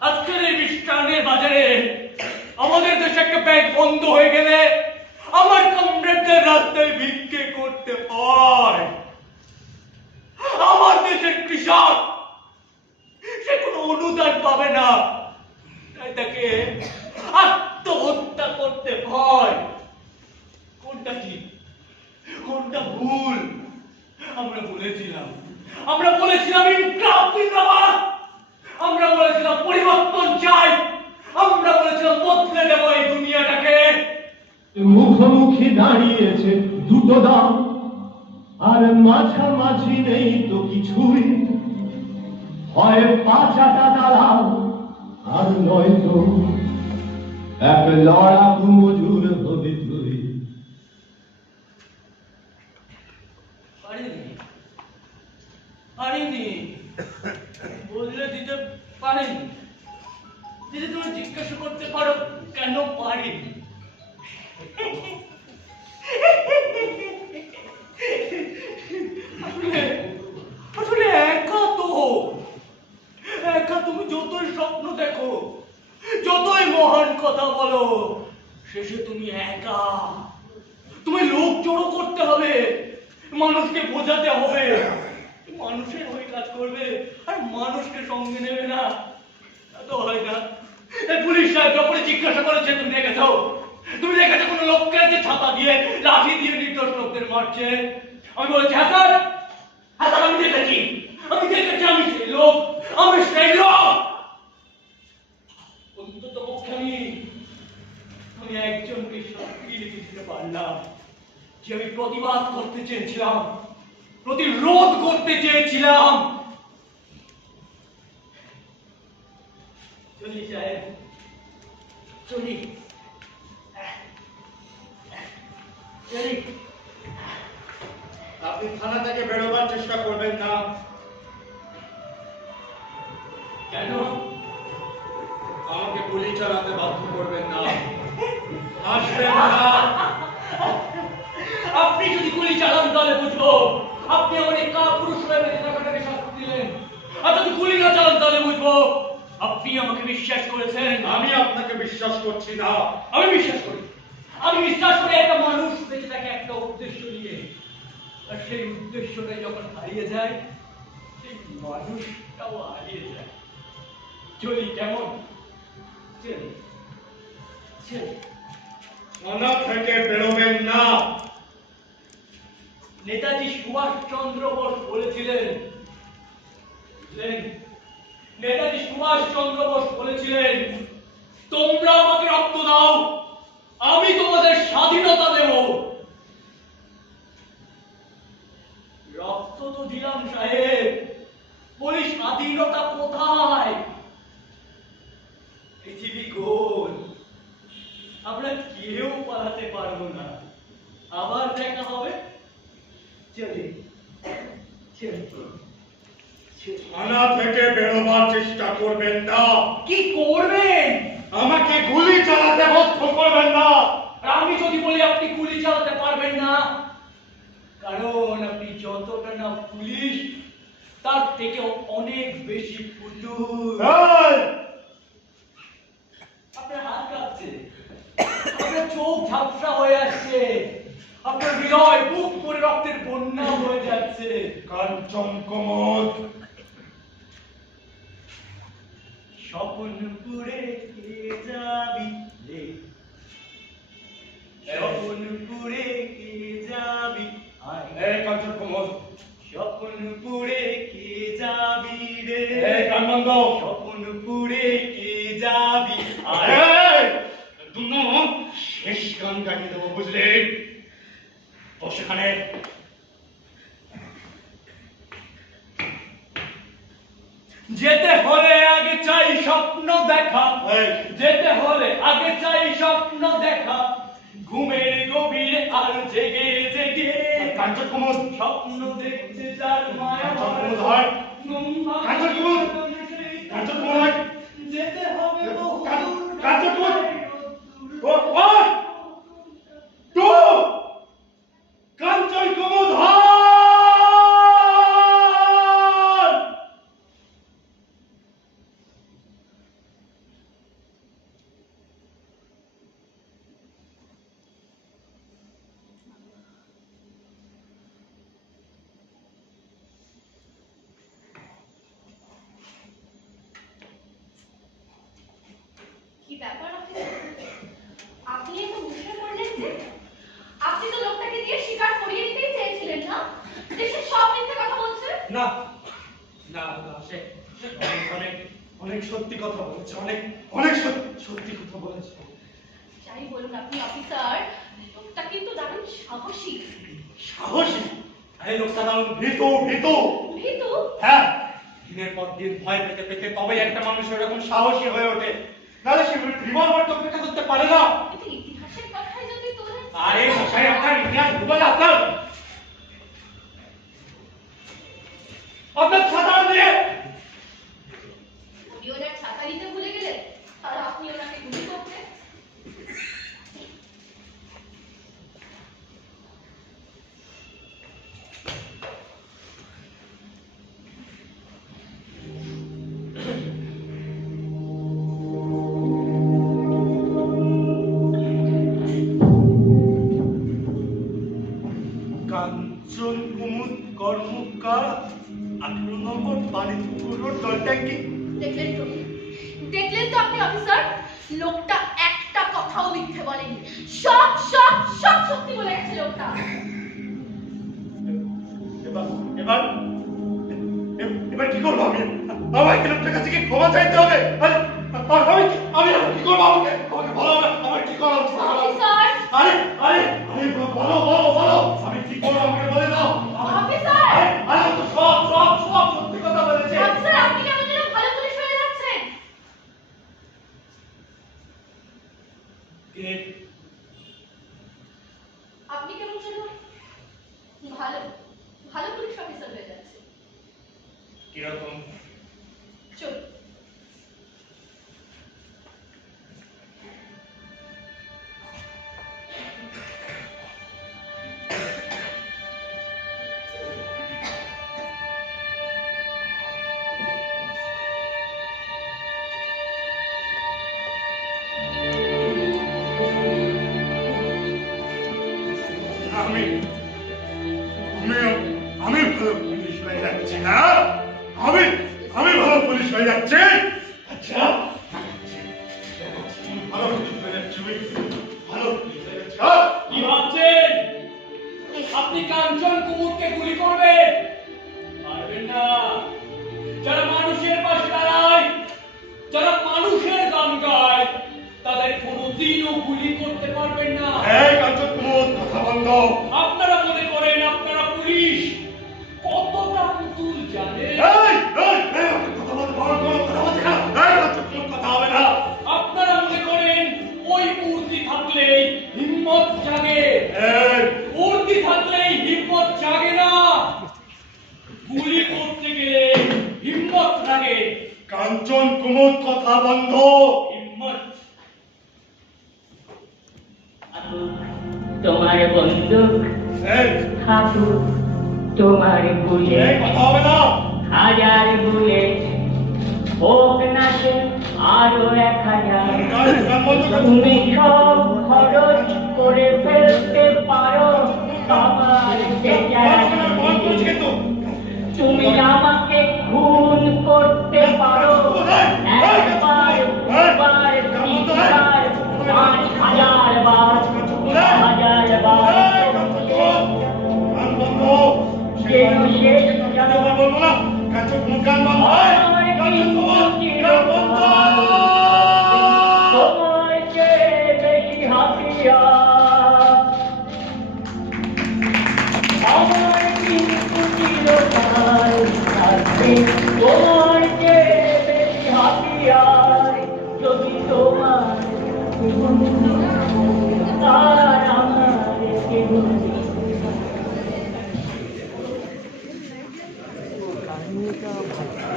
আজকের এই মিষ্টান্নের বাজারে আমাদের দেশে একটা ব্যাংক বন্ধ হয়ে গেলে আমার কমরেডদের রাস্তায় ভিক্ষে করতে হয়। আমার দেশের কৃষক সে কোনো অনুদান পাবে না, তাই তাকে আত্মহত্যা করতে হয়। কোনটা ঠিক কোনটা ভুল? আমরা বলেছিলাম ইনকলাব জিন্দাবাদ, আমরা বলেছিলাম পরিবর্তন চাই, আমরা বলেছিলাম বদলে দেব এই দুনিয়াটাকে। মুখোমুখি দাঁড়িয়েছে দুটো দাম, আর মাঝামাঝি নেই তো কিছুই, হয় পাঁচাটা দালাল আর নয়তো এক লড়াকু মজুর হবি তুই। পারিনি বললে দিতে পারিনি। যদি তুমি জিজ্ঞাসা করতে পারো কেন পারিনি, আসলে একা তুমি যতই স্বপ্ন দেখো, যতই মহান কথা বলো, শেষে তুমি একা। তুমি লোক জড়ো করতে হবে, মানুষকে বোঝাতে হবে, মানুষের হয়ে কাজ করবে আর মানুষকে সঙ্গে নেবে না, তা তো হয় না। পুলিশ সাহেব যখন জিজ্ঞাসা করেছে তুমি দেখেছো কোনো লোককে যে ছাতা দিয়ে লাঠি দিয়ে নির্দোষ লোকদের মারছে? আমি বলছি হ্যাঁ স্যার, আমি দেখেছি আমি সেই লোক, অন্তত পক্ষে আমি একজনকে শাস্তি লিখে দিতে পারলাম যে আমি প্রতিবাদ করতে চেয়েছিলাম, প্রতিরোধ করতে চেয়েছিলাম। চলি সাহেব চলি। আপনি থানা থেকে বেরোবার চেষ্টা করবেন না। কেন? আমাকে গুলি চালাতে বাধ্য করবেন না, আসবেন না। আপনি যদি গুলি চালান তাহলে বুঝবো আপনি অনেক কাপুরুষ হয়ে বেঁচে থাকাটাকে শাস্তি দিলেন, আর যদি গুলি না চালান তাহলে বুঝবো আপনি আমাকে বিশ্বাস করেছেন। আমি আপনাকে বিশ্বাস করছি না। আমি বিশ্বাস করি একটা মানুষ বেঁচে থাকে একটা উদ্দেশ্য নিয়ে, আর সেই উদ্দেশ্যটা যখন হারিয়ে যায় সেই মানুষটাও হারিয়ে যায়। চলি কেমন? চলি। থানা থেকে বেরোবেন না। নেতাজি সুভাষ চন্দ্র বোস বলেছিলেন, তোমরা আমাকে রক্ত দাও, আমি তোমাদের স্বাধীনতা দেব। রক্ত তো দিলাম সাহেব, ওই স্বাধীনতা কোথায়? পৃথিবী গোল, আমরা কেউ পালাতে পারবো না। আবার দেখা হবে। চলি। থানা থেকে বেরোবার চেষ্টা করবেন না। কি করবেন? আমাকে গুলি চালাতে বাধ্য করবেন না। আর আমি যদি বলি আপনি গুলি চালাতে পারবেন না, কারণ আপনি যতটা না পুলিশ তার থেকে অনেক বেশি পুতুল। আপনার হাত কাঁপছে, আপনার চোখ ঝাপসা হয়ে আসছে, আপনার হৃদয় বুক করে রক্তের বন্যা হয়ে যাচ্ছে। কাঞ্চন কুমুদ, স্বপনপুরে কে যাবি রে, স্বপনপুরে কে যাবি, এই কাঞ্চন কুমুদ, স্বপনপুরে কে যাবি রে, এই কান বন্ধ, স্বপনপুরে কে যাবি, এই দুনো শেষ গান গাইয়ে দেবো, বুঝলি? তো সেখানে যেতে হলে আগে চাই স্বপ্ন দেখা, এই, যেতে হলে আগে চাই স্বপ্ন দেখা, ঘুমের গভীরে আর জেগে জেগে কাঞ্চন কুমুদ, স্বপ্ন দেখতে যার মায়া কাঞ্চন কুমুদ হয়, কাঞ্চন কুমুদ, কাঞ্চন কুমুদ, যেতে হবে বহু দূর, কাঞ্চন কুমুদ, ও টু কাঞ্চন কুমুদ হয়। না না না, সে অনেক অনেক অনেক সত্যি কথা বলেছে, অনেক অনেক সত্যি কথা বলেছে। যাই বলুন আপনি অফিসার, লোকটা কিন্তু দারুণ সাহসী। সাহসী? এই লোকটা দারুণ ভীতু ভীতু। ভীতু? হ্যাঁ, দিনের পর দিন ভয় পেতে পেতে তবেই একটা মানুষ এরকম সাহসী হয়ে ওঠে, নাহলে সে রিভলভার তো অপেক্ষা করতে পারে না। কিন্তু ইতিহাসের কথাই যদি তোলেন। আরে মশাই, আপনার ইতিহাস ভূগোল আপনার আপনার ছাতা দিয়ে উনি ওনার ছাতা নিতে ভুলে গেলেন, আর আপনি ওনাকে গুলি করতেন। কাঞ্চন কুমুদ কর্মকার 18 নম্বর বাড়িপুর রোড জলট্যাঙ্কি। দেখলেন তো, দেখলেন তো আপনি অফিসার, লোকটা একটা কথাও মিথ্যে বলেনি, সব সব সব সত্যি বলে গেছে লোকটা। এবার এবার এবার কি করবো আমি? আমাকে লোকটার কাছে কি ক্ষমা চাইতে হবে? আরে আমি আমি কি করবো? আমাকে আমাকে বলো, আমার কি করা উচিত? অফিসার, আরে আরে আরে বলো বলো বলো, আমি কি করবো আমাকে বলে দাও। অফিসার, আরে আরে তো সব সব সব সত্যি কথা বলেছে। অফিসার, আপনি কেমন যেন ভালো পুলিশ হয়ে যাচ্ছেন। কে? আপনি কেমন যেন ভালো ভালো পুলিশ অফিসার হয়ে যাচ্ছেন। কিরকম? চলুন। আমি আমি আমি ভালো পুলিশ হয়ে যাচ্ছি না, আমি আমি ভালো পুলিশ হয়ে যাচ্ছি। আচ্ছা, ভালো পুলিশ হয়ে যাচ্ছি, ভালো পুলিশ হয়ে যাচ্ছি। কি ভাবছেন আপনি কাঞ্চন কুমুদকে গুলি করবেন? পারবেন না। যারা মানুষের পাশে দাঁড়ায়, যারা মানুষের গান গায়, তাদের কোনোদিনও গুলি করতে পারবেন না। এই কাঞ্চন কুমুদ, কথা বন্ধ। আপনারা মনে করেন আপনারা পুলিশ, কতটা পুতুল জানেন? এই আমাকে কথা বলতে বড় কোনো কথা বলছি না। এই কাঞ্চন কুমুদ, কথা হবে না। আপনারা মনে করেন ওই মূর্তি থাকলেই হিম্মত জাগে। এই মূর্তি থাকলেই হিম্মত জাগে না, গুলি করতে গেলে হিম্মত লাগে। কাঞ্চন কুমুদ, কথা বন্ধ। হিম্মত। তোমার বন্দুক এই থাকুক, তোমার বুলে এই কথা হবে না। হাজার বুলেট হোক না সে আরো 1000, গান বন্ধ কর। তুমি সব খরচ করে ফেলতে পারো আমার বন্ধ করছি কিন্তু। তুমি আমাকে খুন করতে পারো একবার, দুবার, তিনবার, 5000 বার, 1000 বার। গান বন্ধ। যেন শেষ গান বলবো না। কাঞ্চন কুমুদ, গান বন্ধ। কাঞ্চন কুমুদ, গান বন্ধ। তোমার চেয়ে বেশি হাতিয়ার আমার কিন্তু চিরকাল থাকবে, তোমার চেয়ে বেশি হাতিয়ার যদি তোমার আর আমার কেউ নেই।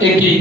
একই